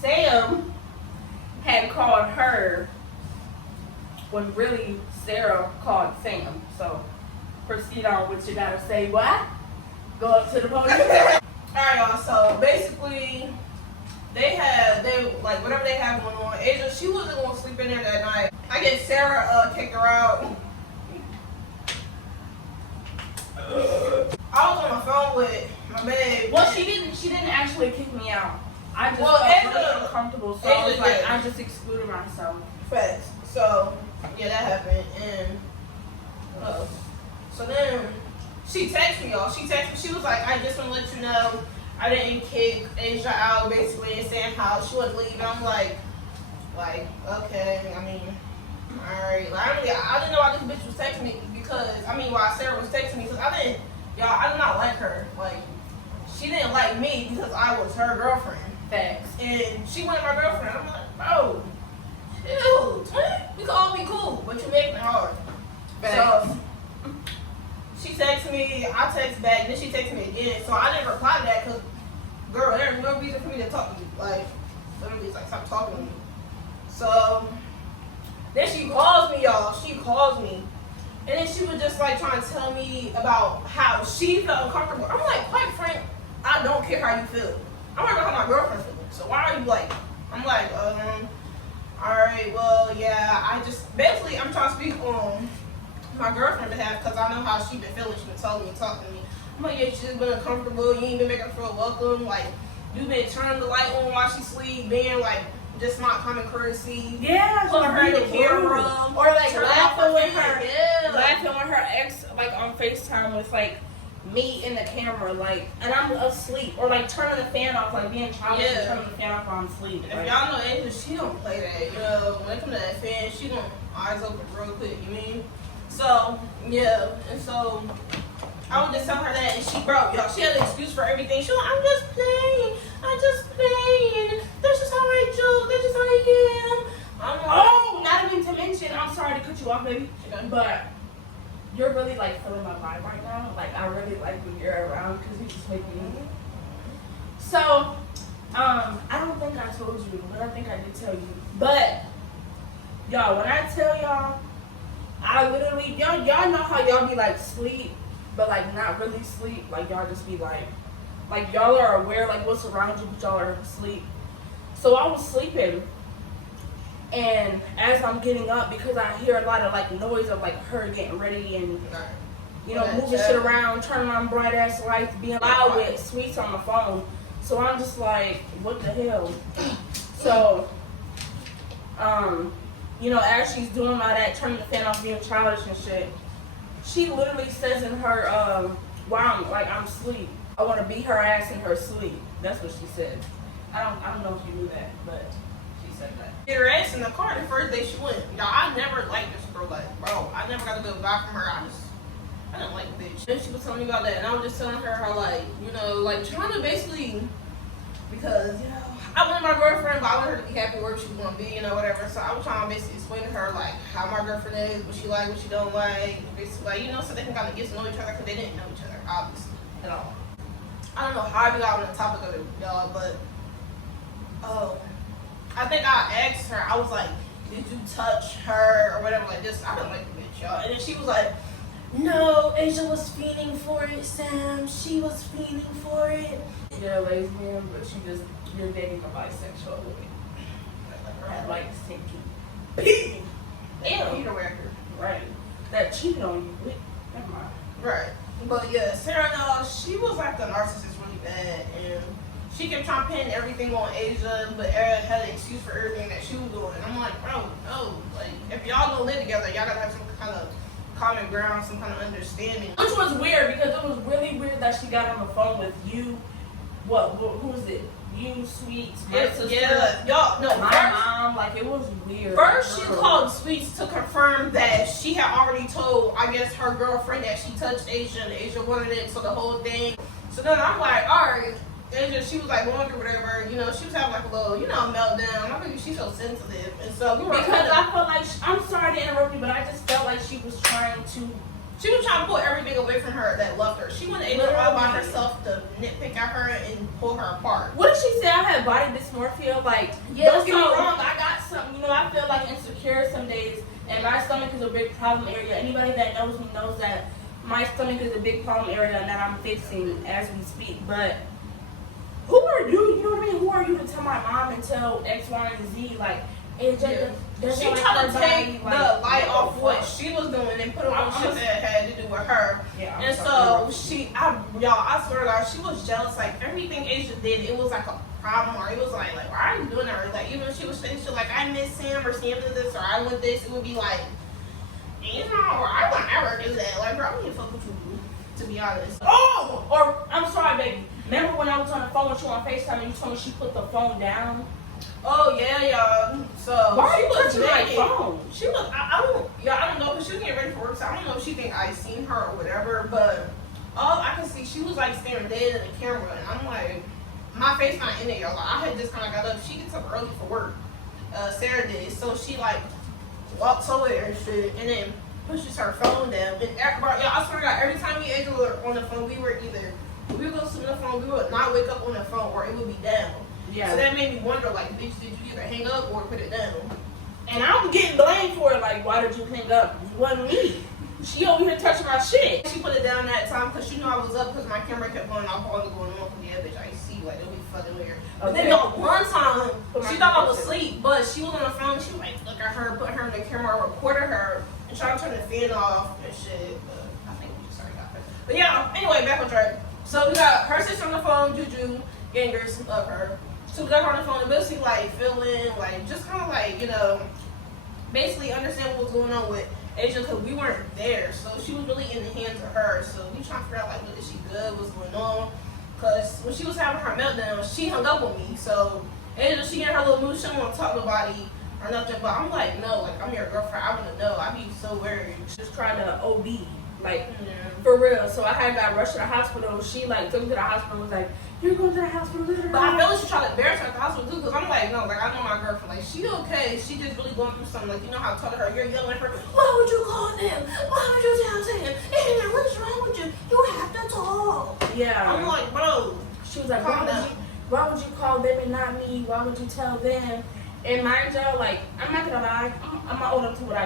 Sam had called her when really Sarah called Sam. So proceed on what you gotta say. What? Go up to the podium. Alright, y'all, so basically they like whatever they have going on. Asia, she wasn't gonna sleep in there that night. I guess Sarah kicked her out. I was on my phone with my babe. Well, she didn't actually kick me out. I just felt really uncomfortable, so I was like, I just excluded myself. Facts. So yeah, that happened, and so then she texted me, y'all. She texted me. She was like, I just want to let you know I didn't kick Asia out, basically, in Sam's house. She wasn't leaving. I'm like, okay. I mean, all right. Like, I didn't know why this bitch was texting me because, why Sarah was texting me because I did not like her. Like, she didn't like me because I was her girlfriend. Facts. And she wasn't my girlfriend. I'm like, bro, dude, we can all be cool, but you make me hard. Facts. So she texted me, I text back, then she texted me again. So I didn't reply to that because, girl, there's no reason for me to talk to you. Like, literally, like, stop talking to me. So then she calls me, y'all. She calls me. And then she was just like trying to tell me about how she felt uncomfortable. I'm like, quite frank, I don't care how you feel. I'm worried about how my girlfriend feels. So why are you like, I'm like, Alright, well, yeah, I just, basically, I'm trying to speak on my girlfriend behalf, because I know how she been feeling. She been telling me, talking to me. I'm like, yeah, she's just been uncomfortable. You ain't been making her feel welcome. Like, you been turning the light on while she sleep, being like, just not common courtesy. Yeah, Putting her in the camera. Or like Turn laughing off with her her. fan. Yeah. Laughing with her ex, like on FaceTime with like me in the camera, like, and I'm asleep. Or like turning the fan off, like being childish and turning the fan off while I'm asleep. And if Like, y'all know Angela, she don't play that. You know, when it comes to that fan, she don't eyes open real quick. You mean? So yeah, and so I would just tell her that, and she broke, y'all. She had an excuse for everything. She was like, I'm just playing. I'm just playing. That's just how I joke. That's just how I am. I'm like, oh, not even to mention, I'm sorry to cut you off, baby, okay. but you're really like feeling my vibe right now. Like, I really like when you're around because you just make me. So, I don't think I told you, but I think I did tell you. But y'all, when I tell y'all, I literally, y'all know how y'all be like sleep, but like not really sleep. Like y'all just be like y'all are aware like what's around you, but y'all are asleep. So I was sleeping, and as I'm getting up, because I hear a lot of like noise of like her getting ready and you know moving shit around, turning on bright ass lights, being loud with Sweets on the phone. So I'm just like, what the hell? So you know, as she's doing all that, turning the fan off, being childish and shit, she literally says in her, while I'm asleep, I want to beat her ass in her sleep. That's what she said. I don't know if you knew that, but she said that. Get her ass in the car the first day she went. Y'all, I never liked this girl. Like, bro, I never got a good vibe from her. I didn't like the bitch. Then she was telling me about that, and I was just telling her how, like, you know, like trying to basically, because, you know, I wanted my girlfriend, but I wanted her to be happy where she was going to be, you know, whatever. So I was trying to basically explain to her, like, how my girlfriend is, what she like, what she don't like. Basically, like, you know, so they can kind of get to know each other, because they didn't know each other, obviously, at all. I don't know how I got on the topic of it, y'all, but, I think I asked her, I was like, did you touch her, or whatever, like this. I don't like the bitch, y'all. And then she was like, no, Asia was fiending for it, Sam. She was fiending for it. You're a lesbian, but you're dating a bisexual woman. That likes taking pee. And Peter Wacker. Right. That cheated on you with. Never mind. Right. But yeah, Sarah, no, she was like the narcissist really bad, and she kept trying to pin everything on Asia, but Eric had an excuse for everything that she was doing. I'm like, bro, no. Like, if y'all gonna live together, y'all gotta have some kind of common ground, some kind of understanding. Which was weird because it was really weird that she got on the phone with you. Who was it? You, Sweets, my sister. Yeah, y'all, no, my mom. Like, it was weird. First, she called Sweets to confirm that she had already told, I guess, her girlfriend that she touched Asia, and Asia wanted it, so the whole thing. So then I'm like, all right. Asia, she was like going through whatever, you know, she was having like a little, you know, meltdown. I think she's so sensitive, and so we were because I felt like I'm sorry to interrupt you, but I just felt like she was trying to. She was trying to pull everything away from her that loved her. She wanted Asia all by herself to nitpick at her and pull her apart. What did she say? I had body dysmorphia. Like, yeah, don't get me wrong, I got some. You know, I feel like insecure some days, and my stomach is a big problem area. Anybody that knows me knows that my stomach is a big problem area and that I'm fixing as we speak. But who are you? You know what I mean? Who are you to tell my mom and tell X, Y, and Z? Like, it just, she tried to take the light off what she was doing and put it on shit that had to do with her. Yeah, and so y'all, I swear to God, she was jealous. Like, everything Asia did, it was like a problem, or it was like why are you doing that? Or like, even if she was saying shit like, I miss Sam, or Sam did this, or I want this, it would be like, you know, or I would never do that. Like, bro, I don't even fuck with you, to be honest. Oh, or I'm sorry, baby. Remember when I was on the phone with you on FaceTime and you told me she put the phone down? Oh yeah, y'all. So why she was my phone? She was. I don't know, because she was getting ready for work, so I don't know if she think I seen her or whatever. But all I could see, she was like staring dead at the camera, and I'm like, my face not in it, y'all. Like, I had just kind of got up. She gets up early for work. Sarah did, so she like walks over there and shit, and then pushes her phone down. And y'all, I swear to God, every time we Angela were on the phone, we would go sit on the phone, we would not wake up on the phone, or it would be down. Yeah. So that made me wonder, like, bitch, did you either hang up or put it down? And I'm getting blamed for it. Like, why did you hang up? It wasn't me. she over here touching my shit. She put it down that time because she knew I was up because my camera kept going off all the going on from the other bitch. I see like it'll be fucking weird. But then y'all one time she thought I was asleep, but she was on the phone. She was like, look at her, put her in the camera, recorded her, and tried to turn the fan off and shit. But I think we just already got her. But yeah, anyway, back on track. So we got her sister on the phone, Juju, Gangers, love her. So we got her on the phone and basically like feeling like just kind of like, you know, basically understand what was going on with Asia because we weren't there. So she was really in the hands of her. So we trying to figure out like, is she good? What's going on? Because when she was having her meltdown, she hung up on me. So Asia, she in her little mood. She don't want to talk to nobody or nothing. But I'm like, no, like I'm your girlfriend. I want to know. I be so worried. Just trying to OD. Like, for real. So I had got rushed to the hospital. She, like, took me to the hospital and was like, you're going to the hospital. But I feel like she tried to embarrass her at the hospital, too, because I'm like, no, like, I know my girlfriend. Like, she okay. She just really going through something. Like, you know how I told her, you're yelling at her, why would you call them? Why would you tell them? And what's wrong with you? You have to talk. Yeah. I'm like, bro. She was like, why would you call them and not me? Why would you tell them? And mind you, like, I'm not going to lie. I'm not old enough to what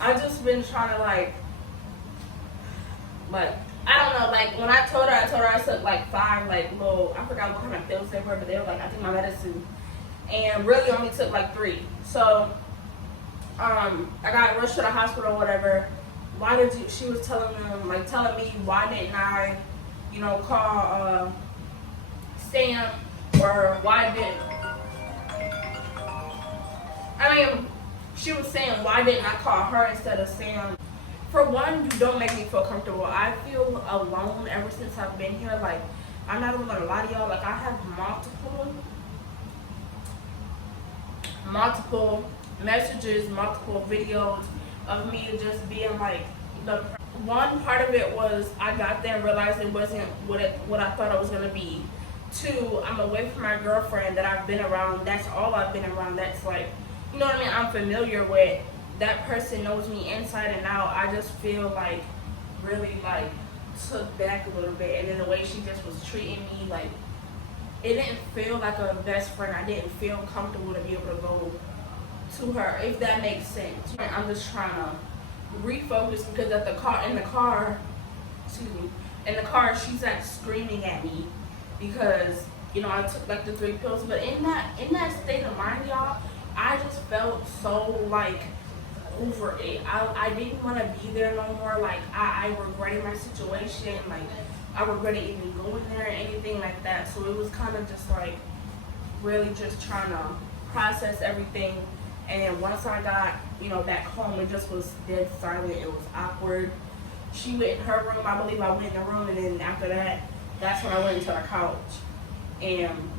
I just been trying to, like, I don't know, like, when I told her I took, like, 5, like, little, I forgot what kind of pills they were, but they were, like, I think my medicine, and really only took, like, 3. So, I got rushed to the hospital or whatever. She was telling them, like, telling me, why didn't I, you know, call, Sam, or why didn't, she was saying, why didn't I call her instead of Sam? For one, you don't make me feel comfortable. I feel alone ever since I've been here. Like, I'm not even gonna lie to y'all. Like, I have multiple messages, multiple videos of me just being like, one part of it was I got there and realized it wasn't what I thought it was gonna be. 2, I'm away from my girlfriend that I've been around. That's all I've been around. That's like, you know what I mean? I'm familiar with. That person knows me inside and out. I just feel like really like took back a little bit, and then the way she just was treating me, like it didn't feel like a best friend. I didn't feel comfortable to be able to go to her, if that makes sense. I'm just trying to refocus because in the car, she's like screaming at me because, you know, I took like the 3 pills, but in that state of mind, y'all, I just felt so like over it. I didn't want to be there no more. Like I regretted my situation. Like I regretted even going there or anything like that. So it was kind of just like really just trying to process everything. And once I got, you know, back home, it just was dead silent. It was awkward. She went in her room. I believe I went in the room, and then after that, that's when I went into the couch and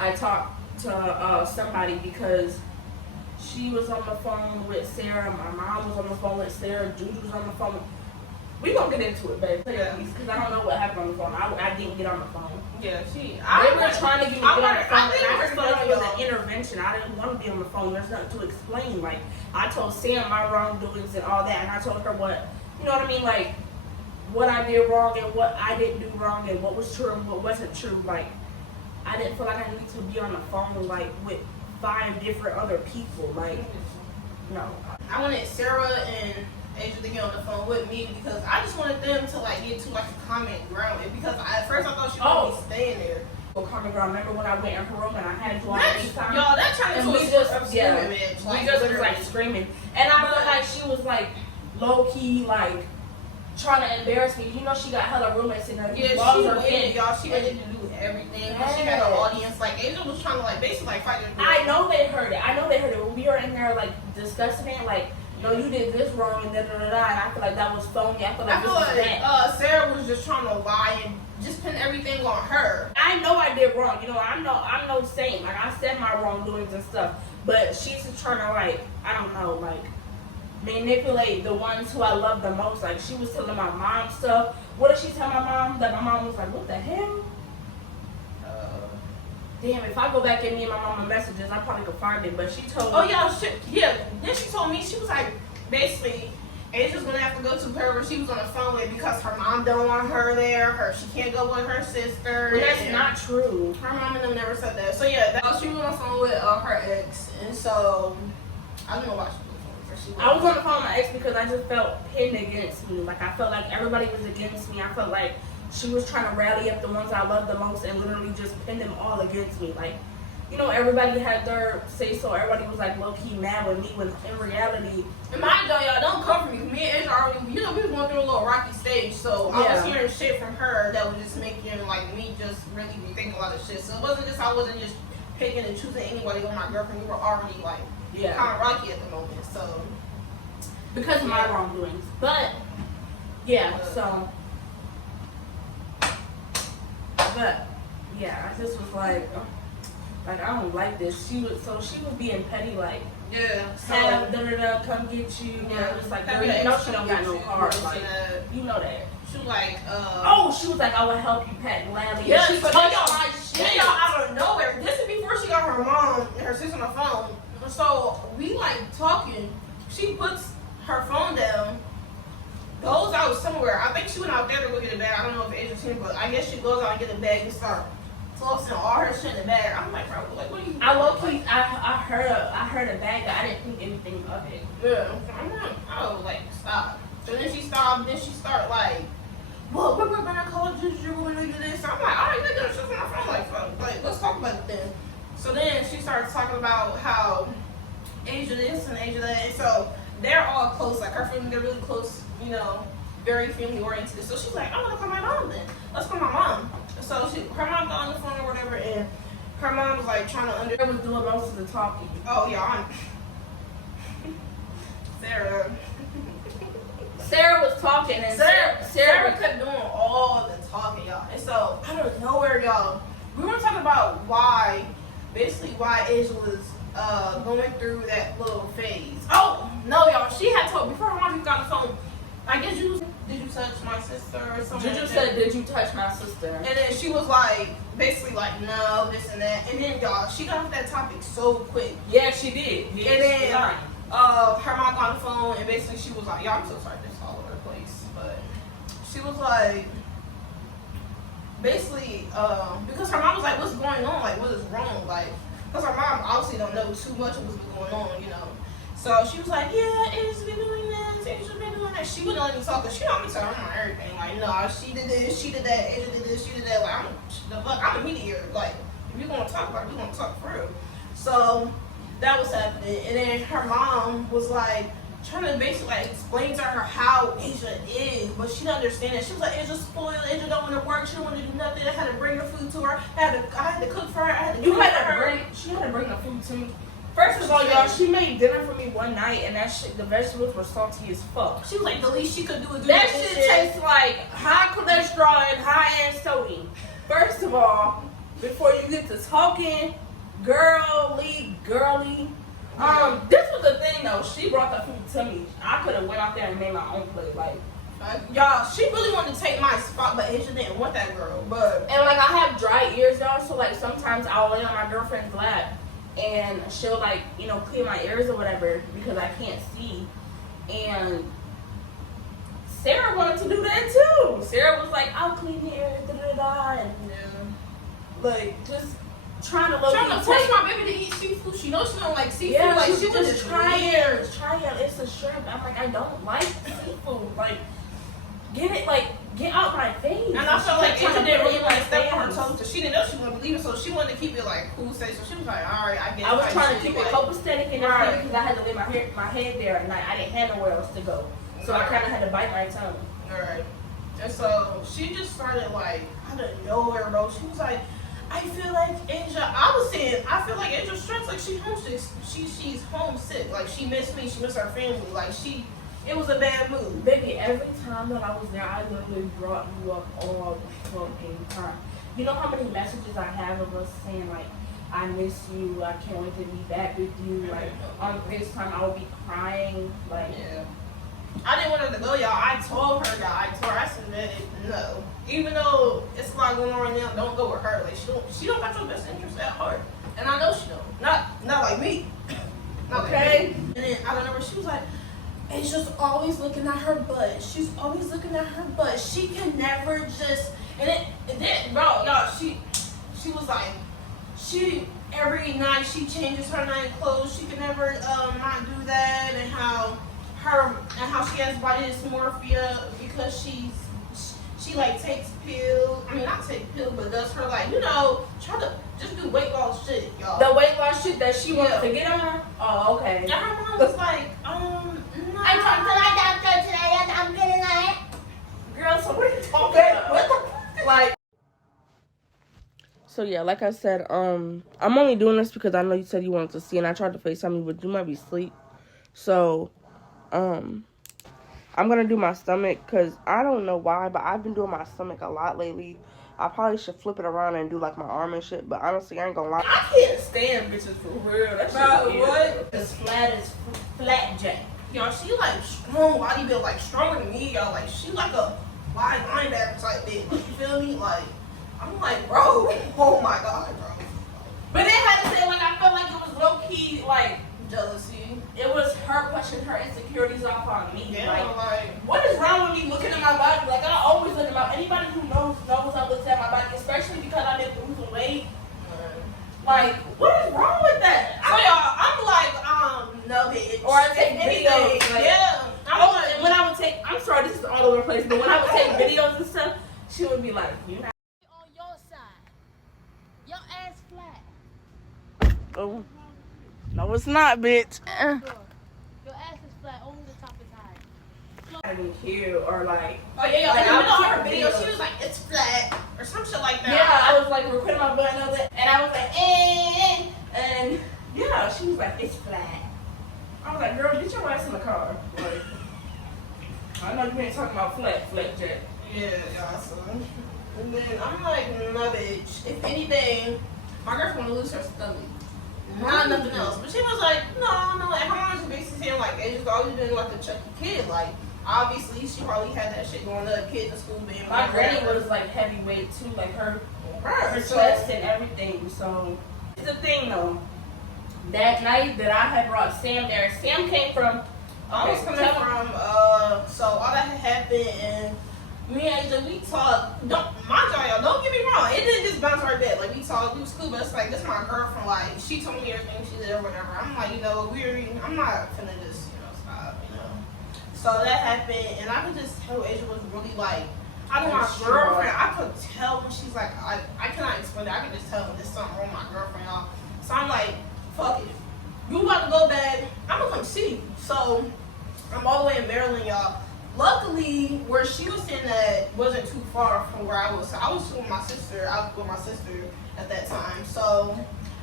I talked to somebody because she was on the phone with Sarah. My mom was on the phone with Sarah. Jude was on the phone. We gonna get into it, babe. Yeah. Because I don't know what happened on the phone. I didn't get on the phone. Yeah, they were trying to get me on the phone, and I just felt like it was an intervention. I didn't want to be on the phone. There's nothing to explain. Like I told Sam my wrongdoings and all that, and I told her what, you know what I mean, like what I did wrong and what I didn't do wrong and what was true and what wasn't true. Like I didn't feel like I needed to be on the phone like with 5 different other people. Like, no. I wanted Sarah and Asia to get on the phone with me because I just wanted them to like get to like a common ground. And because at first I thought she was gonna be staying there. Common ground. Remember when I went in her room and I had you on FaceTime? Y'all, that turned into we just was like screaming. And I felt like she was like low key like trying to embarrass me. You know, she got hella roommates in her. Yeah, she waited to do everything. Yes. She had an audience. Like Asia was trying to like basically like fight her. I know they heard it. When we were in there like discussing it, like, no, you did this wrong and da da da da. And I feel like that was phony. I feel like Sarah was just trying to lie and just pin everything on her. I know I did wrong. You know, I'm no saint. Like I said my wrongdoings and stuff, but she's just trying to like, I don't know, like manipulate the ones who I love the most. Like she was telling my mom stuff. What did she tell my mom? That my mom was like, what the hell? Damn, if I go back in me and my mama messages, I probably could find it. But she told me. Oh yeah. Then she told me, she was like, basically, Asia's gonna have to go to whoever she was on the phone with because her mom don't want her there. She can't go with her sister. But that's not true. Her mom and them never said that. So yeah, she was on the phone with her ex, and so I don't know why she was on the phone with I was on the phone with my ex because I just felt pinned against me. Like, I felt like everybody was against me. I felt like she was trying to rally up the ones I loved the most and literally just pin them all against me. Like, you know, everybody had their say so. Everybody was like low-key mad with me when in reality. And mind you, y'all, don't come for me. Me and Asia already, you know, we was going through a little rocky stage. So I was hearing shit from her that was just making like me just really be thinking a lot of shit. So it wasn't just, I wasn't just picking and choosing anybody with my girlfriend. We were already like kind of rocky at the moment. So because of my wrongdoings. But yeah, so. But yeah, I just was like I don't like this. She was being petty, like have come get you. Yeah, it's like girl, you know she don't got no car. Like, you know that. She was like, she was like, I will help you pack gladly. Yeah, she but touched my shit. y'all out of nowhere. This is before she got her mom and her sister on the phone. So we like talking. She puts her phone down. Goes out somewhere. I think she went out there to go get a bag. I don't know if Asia's seen, but I guess she goes out and get a bag and start tossing all her shit in the bag. I'm like, bro, like, what are you doing? I heard a bag, but I didn't think anything of it. Yeah. I'm like, oh, like, stop. So then she stopped. Then she started like, well, we're gonna call you. We're gonna do this. So I'm like, all right, nigga, she's on my phone. Like, fuck, like, let's talk about it then. So then she started talking about how Asia this and Asia that. And so they're all close. Like her family, they're really close. You know, very family oriented. So she's like, I want to call my mom then. Let's call my mom. So her mom got on the phone or whatever, and her mom was like trying to Sarah was doing most of the talking. Oh yeah, Sarah was talking, and Sarah kept doing all the talking, y'all. And so out of nowhere, y'all, we were talking about why Asia was going through that little phase. Oh no, y'all, she had told before her mom got on the phone. I guess did you touch my sister or something? Juju said, did you touch my sister? And then she was like, basically like, no, this and that. And then, y'all, she got off that topic so quick. Yeah, she did. Yeah, and then her mom got on the phone and basically she was like, y'all, I'm so sorry, this is all over the place. But she was like, basically, because her mom was like, what's going on? Like, what is wrong? Like, because her mom obviously don't know too much of what's been going on, you know. So she was like, yeah, Asia's been doing this, Asia's been doing that. She wouldn't let me talk because she don't me tell her on everything. Like, no, she did this, she did that, Asia did this, she did that. Like, I'm a mediator. Like, if you're going to talk about it, we're going to talk for real. So that was happening. And then her mom was like, trying to basically like explain to her how Asia is, but she didn't understand it. She was like, Asia's spoiled, Asia don't want to work, she don't want to do nothing. I had to bring her food to her, I had to cook for her, I had to she had to bring the food to me. First of all, y'all, she made dinner for me one night, and that shit, the vegetables were salty as fuck. She was like, the least she could do is that shit tastes like high cholesterol and high end sodium. First of all, before you get to talking, girly. This was the thing though. She brought the food to me. I could have went out there and made my own plate. Like, y'all, she really wanted to take my spot, but Asia didn't want that girl. And like, I have dry ears, y'all. So like, sometimes I'll lay on my girlfriend's lap. And she'll like, you know, clean my ears or whatever because I can't see. And Sarah wanted to do that too. Sarah was like, I'll clean your ears, and like just trying to force my baby to eat seafood. She knows she don't like seafood. Yeah, like she was just try it. It's a shrimp. I'm like, I don't like seafood. Like, get out my face. And I felt like Asia didn't really want to step on her toes because she didn't know she was going to believe it, so she wanted to keep it like cool safe. So she was like, all right, I guess. I was trying to keep it copacetic and everything because I had to lay my head there at night. I didn't have nowhere else to go. So I kind of had to bite my tongue. All right. And so she just started like, out of nowhere, bro. She was like, I feel like Asia, I feel like Asia's stressed, like she's homesick. She's homesick. Like she missed me, she missed her family. Like it was a bad mood. Baby, every time that I was there, I literally brought you up all the fucking time. You know how many messages I have of us saying, like, I miss you, I can't wait to be back with you. Like, on FaceTime, I would be crying. Like, yeah. I didn't want her to go, y'all. I told her, I said, man, no. Even though it's a lot going on right now, don't go with her. Like, she don't got your best interest at heart. And I know she don't. Not like me. Okay? And then, I don't know where she was like, Asia's always looking at her butt. She's always looking at her butt. She can never just, and then, bro, y'all, she was like, she every night she changes her night clothes. She can never not do that, and how she has body dysmorphia because she like takes pills. I mean, not take pills, but does her like try to just do weight loss shit, y'all. The weight loss shit that she wants to get on. Oh, okay. And her mom was like, no. I talked to my doctor today and I'm getting it. Girl, so what are you talking about? What the Like. So yeah, like I said, I'm only doing this because I know you said you wanted to see, and I tried to FaceTime you, but you might be asleep. So, I'm gonna do my stomach because I don't know why, but I've been doing my stomach a lot lately. I probably should flip it around and do like my arm and shit, but honestly, I ain't gonna lie. I can't stand bitches for real. That shit Bro, weird. what? As flat as flat jack. Y'all, she like strong bodybuild, like stronger than me, y'all. Like she like a wide linebacker type bitch. Like, you feel me? Like I'm like, bro, oh my god, bro. But they had to say, like, I felt like it was low key, like, Jealousy. it was her pushing her insecurities off on me. Yeah, Like, what is wrong with me looking at my body? Like, I always look at my, anybody who knows I look at my body, especially because I've been losing weight. Like, what is wrong with that? So y'all, I'm like, no bitch. Or I take videos. Like, yeah. and when I would take, I'm sorry, this is all over the place, but when I would take videos and stuff, she would be like, you know. On your side. Your ass flat. Oh, no, it's not, bitch. Your ass is flat, only the top is high. I didn't care, or like, Oh yeah, Like, like, I in the middle of her would video, keep she was like, it's flat or some shit like that. yeah, I was like recording my butt and I was like, and yeah, she was like, it's flat. I was like, girl, get your ass in the car. Like, I know you ain't talking about flat jack. Yeah, y'all. So, and then I'm like, no bitch. If anything, my girlfriend wanna lose her stomach. Not nothing else. But she was like, no. And her mom was basically saying like, it's just always been like a chucky kid. Like, obviously, she probably had that shit going up. Kids in school being My granny was like heavyweight too, like her so, chest and everything. So it's the thing though. That night that I had brought Sam there, Sam came from. I was coming from, so all that had happened, and me and Asia, we talked. Mind y'all, don't get me wrong, it didn't just bounce right there. Like, we talked, we was cool, but it's like, this is my girlfriend, like, she told me everything she did or whatever. I'm like, I'm not finna just, stop, So that happened, and I could just tell Asia was really like, I know my girlfriend, I could tell when she's like, I cannot explain it, I can just tell when there's something wrong with my girlfriend, y'all. So I'm like, fuck it. You about to go back, I'm gonna come see you. So I'm all the way in Maryland, y'all. Luckily, where she was staying at wasn't too far from where I was. So I was with my sister. I was with my sister at that time. So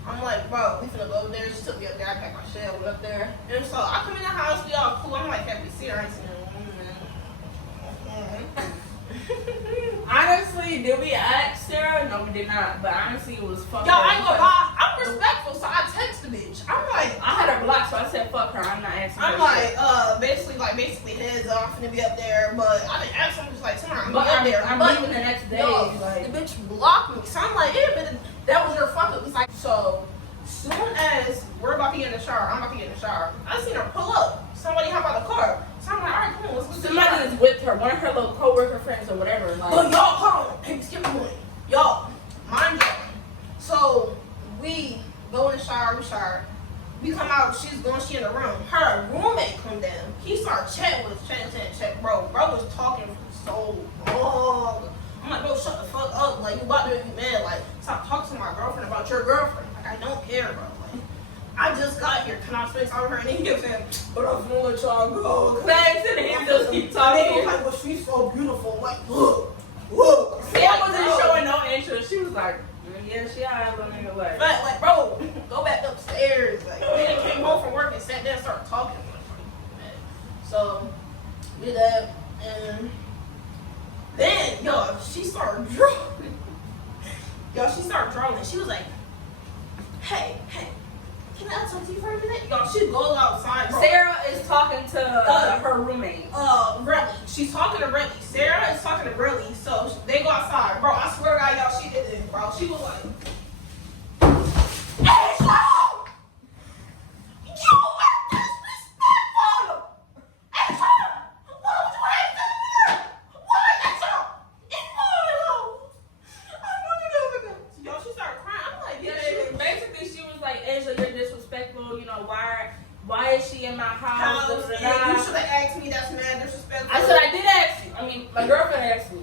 I'm like, bro, we finna go over there. She took me up there. I packed my shit. I went up there. And so I come in the house. We all cool. I'm like, happy to see her. I ain't seen her. Honestly, did we ask Sarah? No, we did not. But honestly, it was fuck. Y'all, I ain't gonna lie. I'm respectful, so I text the bitch. I'm like, I had her blocked, so I said fuck her. I'm not asking. I'm her like, shit. basically heads off, finna be up there, but I didn't ask him, just like, tomorrow I'm But gonna be up there. I'm But, leaving the next day. yo, Like, the bitch blocked me. So I'm like, yeah, but that was your fuck up. It's like, so, soon as we're about to get in the shower, I'm about to get in the shower, I seen her pull up. Somebody hop out the car. So I'm like, all right, come on, let's go to the shower. somebody is with her, one of her little co-worker friends or whatever. Like, But y'all, hold on. Hey, skip one. Y'all, mind y'all. So, we go in the shower, we shower. We come out, she in the room. Her roommate come down. He started chatting with us, chatting. Bro was talking for so long. I'm like, bro, shut the fuck up. Like, you about to make me mad. Like, stop talking to my girlfriend about your girlfriend. Like, I don't care, bro. Like, I just got here. Can I spend time with her? And then he kept saying, but I'm gonna let y'all go. thanks, and he just keep And talking. he was like, well, she's so beautiful. Like, look. Sam wasn't Bro. showing no interest. She was like, yeah, she alright, little nigga. Like, But, like, bro, go back upstairs. Like, we done came home from work and sat there and started talking. So, we did that. And then, yo, she started drawing. She started drawing. She was like, hey, can I talk to you for a minute? Y'all, she goes outside, bro. Sarah is talking to her roommate. Relly. She's talking to Relly. Sarah is talking to Relly. So they go outside. Bro, I swear to God, y'all, she did this, bro. She was like, hey, Sean! You were disrespectful! Hey, Sean! Why would you hate that? Why that, Sean? It's more, yo. I wanted to do it. Yo, she started crying. I'm like, yeah, My girlfriend asked me.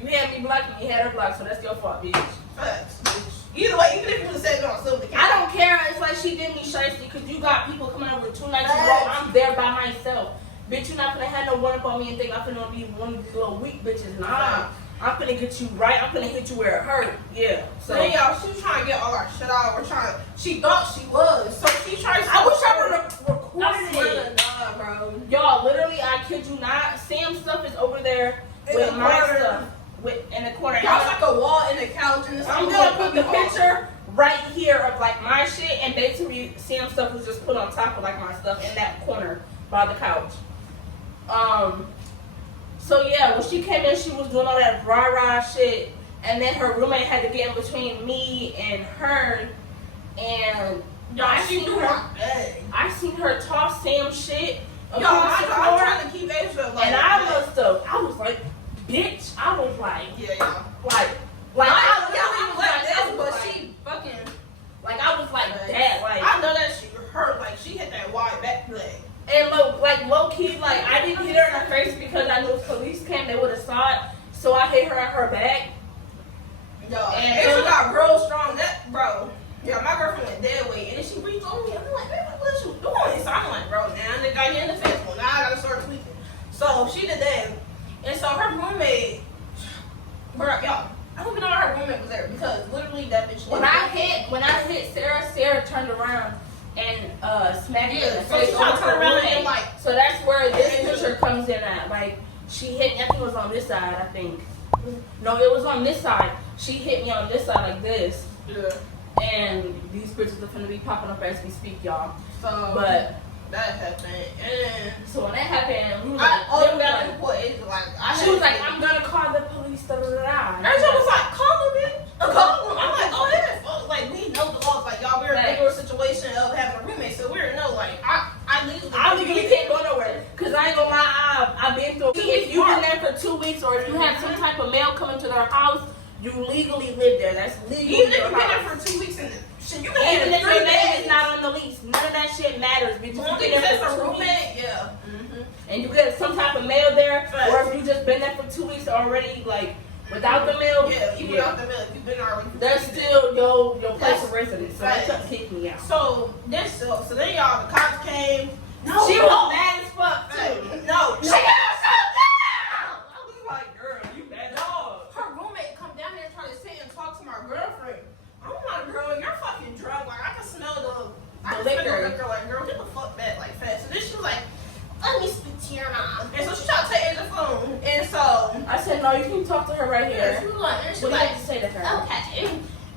You had me blocked and you had her blocked, so that's your fault, bitch. Facts, bitch. Either way, even if you would have said it on Silver I don't care. It's like she did me shiesty because you got people coming over 2 nights in a row. I'm there by myself. Bitch, you're not gonna have no one up on me and think I'm gonna be one of these little weak bitches. Nah. I'm gonna get you right. I'm gonna hit you where it hurt. Yeah. So then, y'all, she was trying to get all our shit out. She thought she was. So she tried to. I wish I would have recorded I swear it. to God, bro. Y'all, literally, I kid you not. Sam's stuff is over there with my stuff. In the corner. Y'all like a wall and a couch and this. I'm gonna put the picture right here of like my shit, and basically Sam's stuff was just put on top of like my stuff in that corner by the couch. So yeah, when she came in, she was doing all that rah-rah shit, and then her roommate had to get in between me and her, and I seen her toss Sam's shit across the floor, I'm trying to keep Asia like, and I was like, bitch, I was like, yeah. I was like that, like I know that she hurt, like she hit that wide back leg. And low key, like I didn't hit her in her face because I knew if police came, they would have saw it. So I hit her in her back. Yo, and Asia got real strong. That bro, yeah, my girlfriend went dead weight, and then she reached over me. I'm like, baby, what you doing? So I'm like, bro, now they got you in the face. Well, now I gotta start tweaking. So she did that, and so her roommate, bro, y'all. I don't even know her roommate was there because literally that bitch. When I hit Sarah turned around and smacked me in the So face. she tried to turn around and like. So that's where this picture comes in at. Like she hit me. I think it was on this side. I think. No, it was on this side. She hit me on this side like this. Yeah. And these pictures are gonna be popping up as we speak, y'all. So. But that happened, and so when that happened, we were she was like, I'm gonna call the police. Da, da, da, da. Angel was like, call them, bitch. Call them. I'm like, oh yeah. Like we know the laws. Like y'all, we're in a regular situation of having a roommate, so we know. Like I legally can't go nowhere. Cause I ain't gonna lie, I've been through. If you've been there for 2 weeks, or if you have some type of mail coming to their house, you legally live there. That's legal. Even if you've been there for 2 weeks and you can even if your name is not on the lease, none of that shit matters. Bitch, you been there for 2 weeks, yeah. And you get some type of mail there, or if you just been there for 2 weeks already, like without the mail, even without the mail, if you've been already. That's still your place of residence. So they couldn't kick me out. So then y'all, the cops came. No, she was mad as fuck too. No, she got herself down. I was like, girl, you bad dog. Her roommate come down there and try to sit and talk to my girlfriend. I'm like, girl, you're fucking drunk. Like I can smell the liquor. Like, girl, get the fuck back, like fast. So then she was like, let me speak to your mom. And so she tried to take the phone. And so I said, no, you can talk to her right here. She was like, what do you have to say to her? Okay.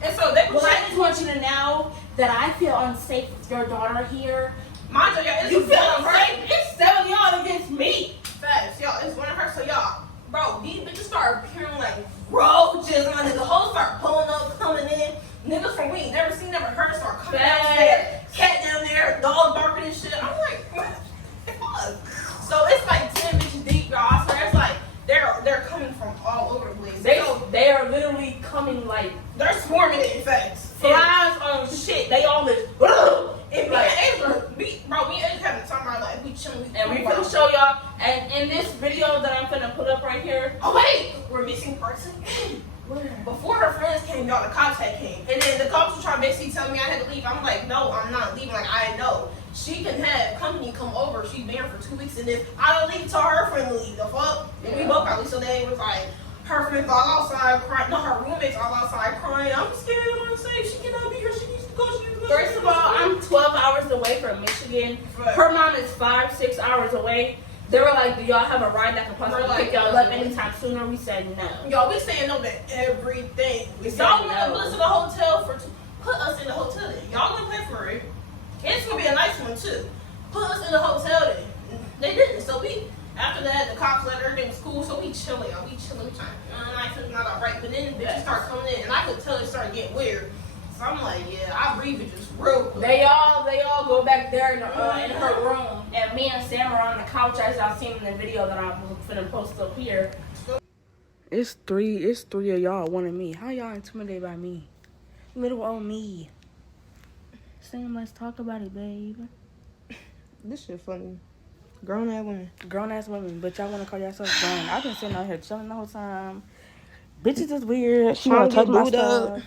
And so they I just want you to know that I feel unsafe with your daughter here. Mind you feel unsafe? It's 7 y'all against me. Facts, y'all. It's one of her. So y'all, bro, these bitches start appearing like roaches. My nigga, hoes start pulling up, coming in. Niggas from we ain't never seen, never heard start coming downstairs. Cat down there, dog barking and shit. I'm like, fuck. So it's like 10 bitches deep, y'all. So it's like they're coming from all over the place. They are literally coming like they're swarming it. In fact, flies on shit. They all this. And me and Asia having time where like we chilling. And we finna show y'all. And in this video that I'm finna put up right here. Oh wait, we're missing person. Before her friends came, y'all, the cops had came. And then the cops were trying to basically tell me I had to leave. I'm like, no, I'm not leaving. Like, I know. She can have company come over. She's been here for 2 weeks. And then I don't leave till her friend leave. The fuck? And we both probably. So they was like, her friends all outside crying. No, her roommates all outside crying. I'm scared. I'm safe. She cannot be here. She needs to go. She needs to go. First of all, I'm 12 hours away from Michigan. Right. Her mom is 5-6 hours away. They were like, do y'all have a ride that can possibly pick y'all up anytime sooner? We said no. Y'all, we saying no to everything. Y'all want to put us in a hotel put us in the hotel then. Y'all gonna pay for it. And it's gonna be a nice one too. Put us in the hotel then. They didn't. So after that, the cops let everything was cool. So we chilling, y'all. We chilling. We trying to not alright. But then the bitches start coming in, and I could tell it started getting weird. So I'm like, yeah, I breathe it just real quick. They all go back there in her room, and me and Sam are on the couch as y'all seen in the video that I'm finna post up here. It's three of y'all wanting me. How y'all intimidated by me? Little old me. Sam, let's talk about it, babe. This shit funny. Grown ass women. Grown ass women, but y'all want to call yourselves grown. I've been sitting out here chilling the whole time. Bitches is weird. She want to touch my stuff.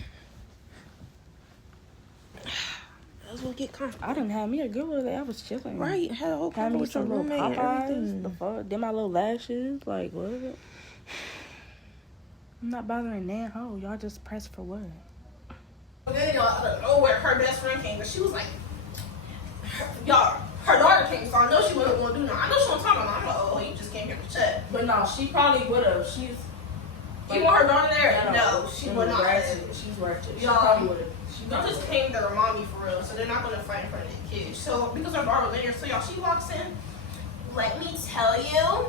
That's what get comfortable. I didn't have me a good one. I was chilling. Right, had a whole Had me with your some little roommate and Popeyes. everything. The fuck? Did my little lashes. Like, what? I'm not bothering that hoe. Y'all just press for what? Then y'all, out of nowhere, her best friend came, but she was like, y'all, her daughter came, so I know she wasn't going to do nothing. I know she wasn't talking about it. I'm like, oh, you just came here to chat. But no, she probably would have. She's. You want her daughter there? No, she would not. She's ratchet. She Y'all, probably would have. Y'all just came there to mommy for real, so they're not going to fight in front of the kids. So, because her daughter was in here, so y'all, she walks in. Let me tell you.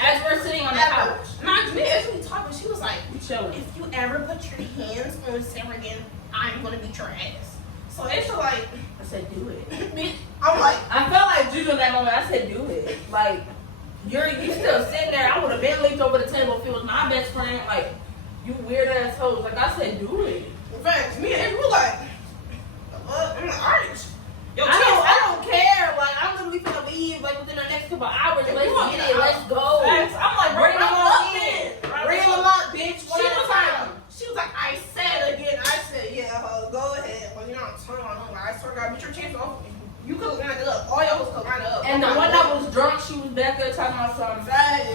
As we're sitting on the couch. Not me, as we talking, she was like, You chilling. if you ever put your hands on Sarah again, I'm going to beat your ass. So it's like, I said, do it. I'm like, I felt like Juju in that moment. I said, do it. Like, you still sitting there. I would have been leaped over the table if it was my best friend. Like, you weird ass hoes. Like, I said, do it. in fact, me and Andrew were like, what? I'm like, alright. Yo, I don't care. Like, I'm literally finna leave, like, within the next couple hours. Let's get it. Let's go. Facts. I'm like, Bring them up in. Bring them up, bitch. She was like, I said again. I said, yeah, go ahead. Well, you know, I'm turning on over. I swear to God, bitch, your chance off. You could line it up. All y'all was could line it up. And the one that was drunk, she was back there talking about something.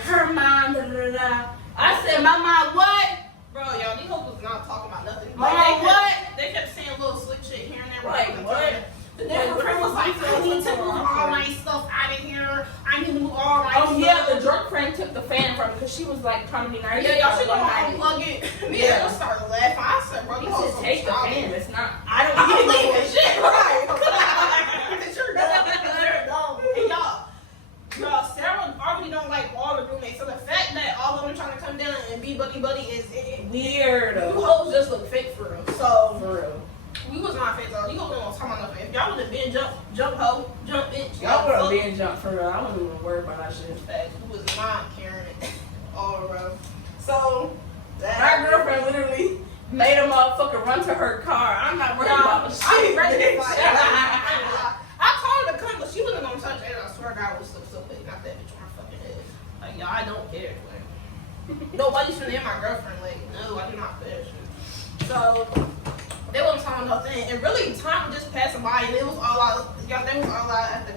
Her mom, da da da. I said, my mom, what? Bro, y'all, these hoes was not talking about nothing. My mom, what? They kept saying little slick shit here and there. Like, what? The different friend was like, I need to move all my stuff out of here. I need to move all my stuff. Oh, yeah, the drunk friend took the fan from me because she was like trying to be nice. Yeah, y'all should go unplug it. Yeah, I started laughing. I said, bro, you Just hoes take the so fan. childish. It's not. I don't I'm need leaving it. shit, right? Bitch, you're dumb. You're dumb. And y'all, Sarah already don't like all the roommates. So the fact that all of them trying to come down and be buddy is Weird. You hoes just look fake for real. So For real. we was not fake though. You hoes don't talk about nothing. If y'all would have been jump hoe, jump bitch. Y'all would have been jumped for real. I wasn't even worried about that shit. Facts. We was not carrying it all around. So My girlfriend literally made a motherfucker run to her car. I'm not worried about shit. I be ready to fight. I told her to come, but she wasn't gonna touch it. I swear to God, was so big. Not that bitch on her fucking head. Like, y'all, I don't care. Like, nobody's finna hit my girlfriend. Like, no, I do not care. So they wasn't talking nothing, and really time was just passing by, and it was all out. Y'all, they was all out at the.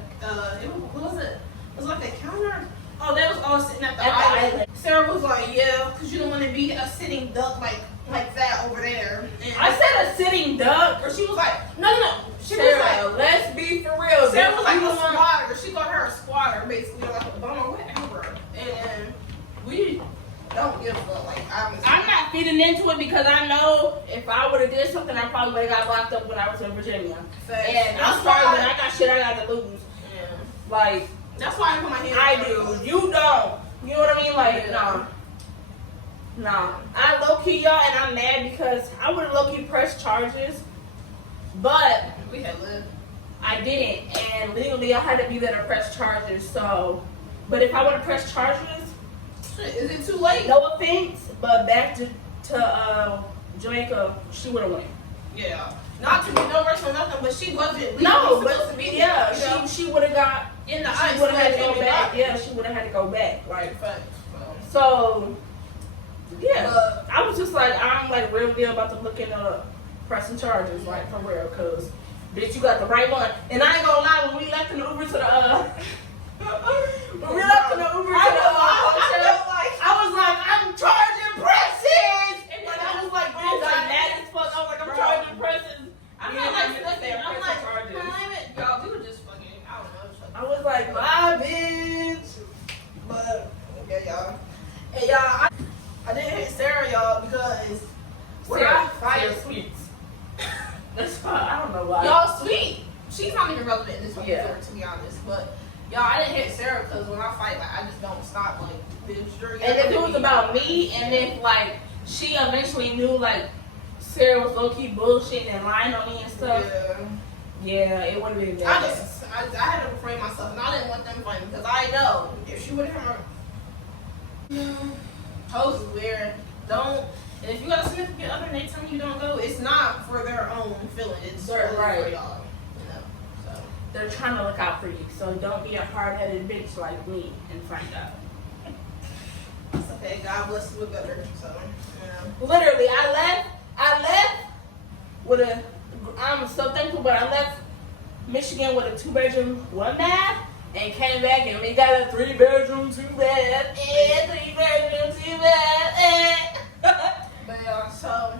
What was it? It was like the counter. Oh, they was all sitting at the island. Sarah was like, yeah, because you don't want to be a sitting duck like that over there. And I said a sitting duck. or she was like, no. She Sarah, was like, let's be for real. Sarah was like You a want- squatter. She called her a squatter, basically, like a bummer, whatever. And we don't give a fuck. Like, I'm not feeding into it because I know if I would have did something, I probably would have got locked up when I was in Virginia. Facts. And I'm That's sorry, why- when I got shit, I got to lose. Yeah. Like, That's why I put my hand. I do. You don't. You know what I mean? Like, Yeah. no. I low-key, y'all, and I'm mad because I would have low-key pressed charges, but We had lived. I didn't. And legally, I had to be there to press charges, so. But if I would have pressed charges, Shit, is it too late? no offense, but back to Jamaica, she would have won. Yeah. Not to be no worse or nothing, but she wasn't legally No, supposed to be but there, yeah, you know? she would have got. In the She ice. would have had to came go back. back. Yeah, she would have had to go back. Like, Facts. so. Yeah, But- I was just like, I'm like real deal about to look into pressing charges, like for real, cause bitch, you got the right one. And I ain't gonna lie, when we left in the Uber to the when we left in the Uber to the hotel, I was like, I'm charging presses, and then I was like, bitch, I'm mad as fuck. I was like, I'm charging presses. I'm Yeah, not like I'm nothing. I'm pressing like, charges. y'all, we were just fucking, I don't know. Just I was like, my bitch. But, okay, y'all. And y'all, I didn't hit Sarah, y'all, because when I fight, sweets. That's fine. I don't know why. y'all sweet. She's not even relevant in this one, Yeah. to be honest. But, y'all, I didn't hit Sarah because when I fight, like, I just don't stop, like, bitch. And if it was about me, and if like she eventually knew like Sarah was low key bullshitting and lying on me and stuff, yeah, it would have been bad. I had to refrain myself, and I didn't want them fighting because I know if she would have hoes is weird. Don't. And if you got a significant other and they tell you don't go, it's not for their own feeling. It's really Right. for y'all. You know. So they're trying to look out for you. So don't be a hard-headed bitch like me and find out. It's okay. God bless you with better. So, you know. Literally, I left with a, I'm so thankful, but I left Michigan with a 2-bedroom, 1 bath, and came back and we got a 3-bedroom, 2 bath, and 3-bedroom, 2 bath, but yeah, so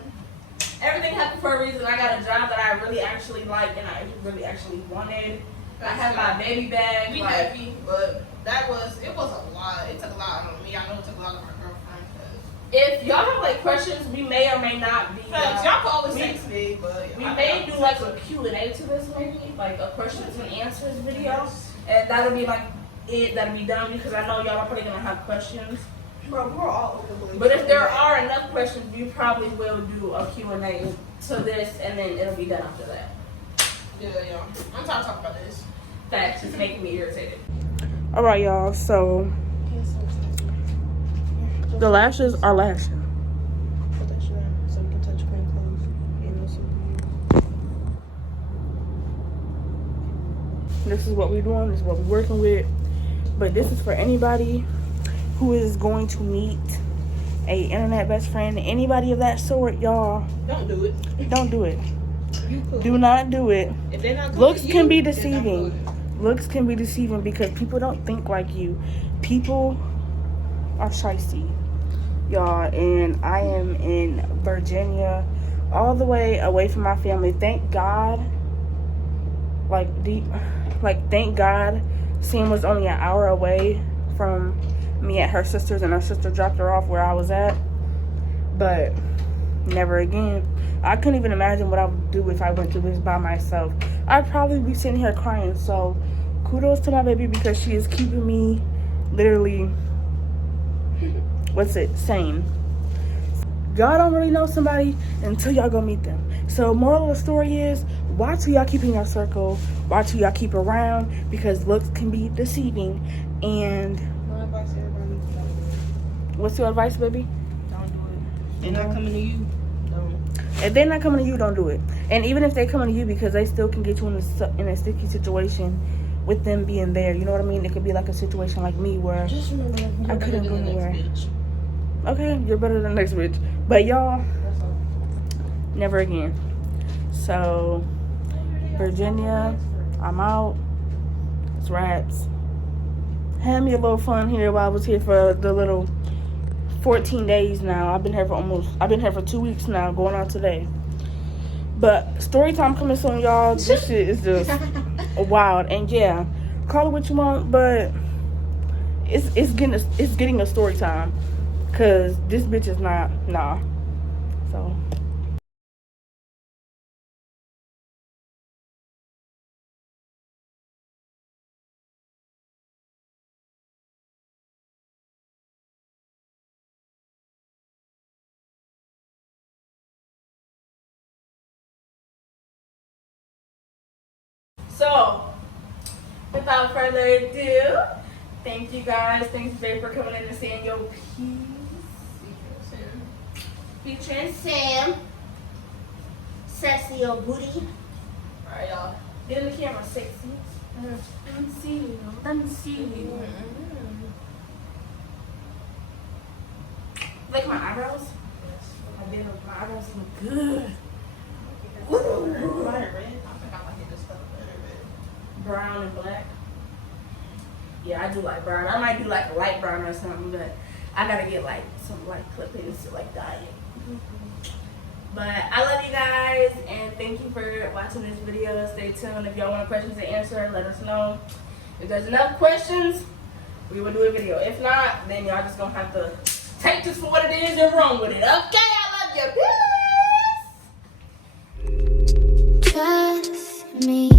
everything happened for a reason. I got a job that I really actually liked and I really actually wanted. I had my baby bag. We like, happy, but it was a lot. It took a lot on me. I know it took a lot on my girlfriend. If y'all have like questions, we may or may not be. Y'all can always text me, but we may do like a Q&A to this, maybe like a questions and answers video, and that'll be like it. That'll be done because I know y'all are probably gonna have questions. Bro, we're all over the place. But if there are enough questions, we probably will do a Q&A to this, and then it'll be done after that. Yeah. I'm trying to talk about this. That's just making me irritated. All right, y'all. So the lashes are lashing. Put that shit on so we can touch clean clothes. This is what we're doing. This is what we're working with. But this is for anybody who is going to meet a internet best friend, anybody of that sort, y'all. Don't do it. Don't do it. Do not do it. If they're not Looks to you, can be they're not deceiving. good. Looks can be deceiving because people don't think like you. People are shysty, y'all. And I am in Virginia, all the way away from my family. Thank God. Thank God. Sam was only an hour away from me at her sister's, and her sister dropped her off where I was at. But never again. I couldn't even imagine what I would do if I went through this by myself. I'd probably be sitting here crying. So kudos to my baby because she is keeping me literally, sane. Y'all don't really know somebody until y'all go meet them. So moral of the story is, watch who y'all keep in your circle. Watch who y'all keep around because looks can be deceiving. And My advice to everybody, don't do it. what's your advice, baby? Don't do it. They're not coming to you. Don't. If they're not coming to you, don't do it. And even if they're coming to you, because they still can get you in a sticky situation with them being there. You know what I mean? It could be like a situation like me where Just remember, I couldn't go anywhere. bitch. Okay, you're better than the next bitch. But y'all, That's all. never again. So, Virginia, I'm out. It's wraps. Had me a little fun here while I was here for the little 14 days now. I've been here for 2 weeks now, going on today. But story time coming soon, y'all. This shit is just wild. And yeah, call it what you want, but it's getting a story time. Cause this bitch is not, nah. So So, without further ado, thank you guys. Thanks, babe, for coming in and saying your piece. Featuring Sam. Sassy your booty. Alright, y'all. Get in the camera, sexy. Let me see you. Let me see you. Like my eyebrows? I did. My eyebrows look good. Mine are red. I think I like it this color better. Brown and black. Yeah, I do like brown. I might do like a light brown or something, but I gotta get like some like clippings to like dye it. But I love you guys and thank you for watching this video. Stay tuned. If y'all want questions to answer, let us know. If there's enough questions, we will do a video. If not, then y'all just gonna have to take this for what it is and run with it. Okay, I love you. Peace. Trust me.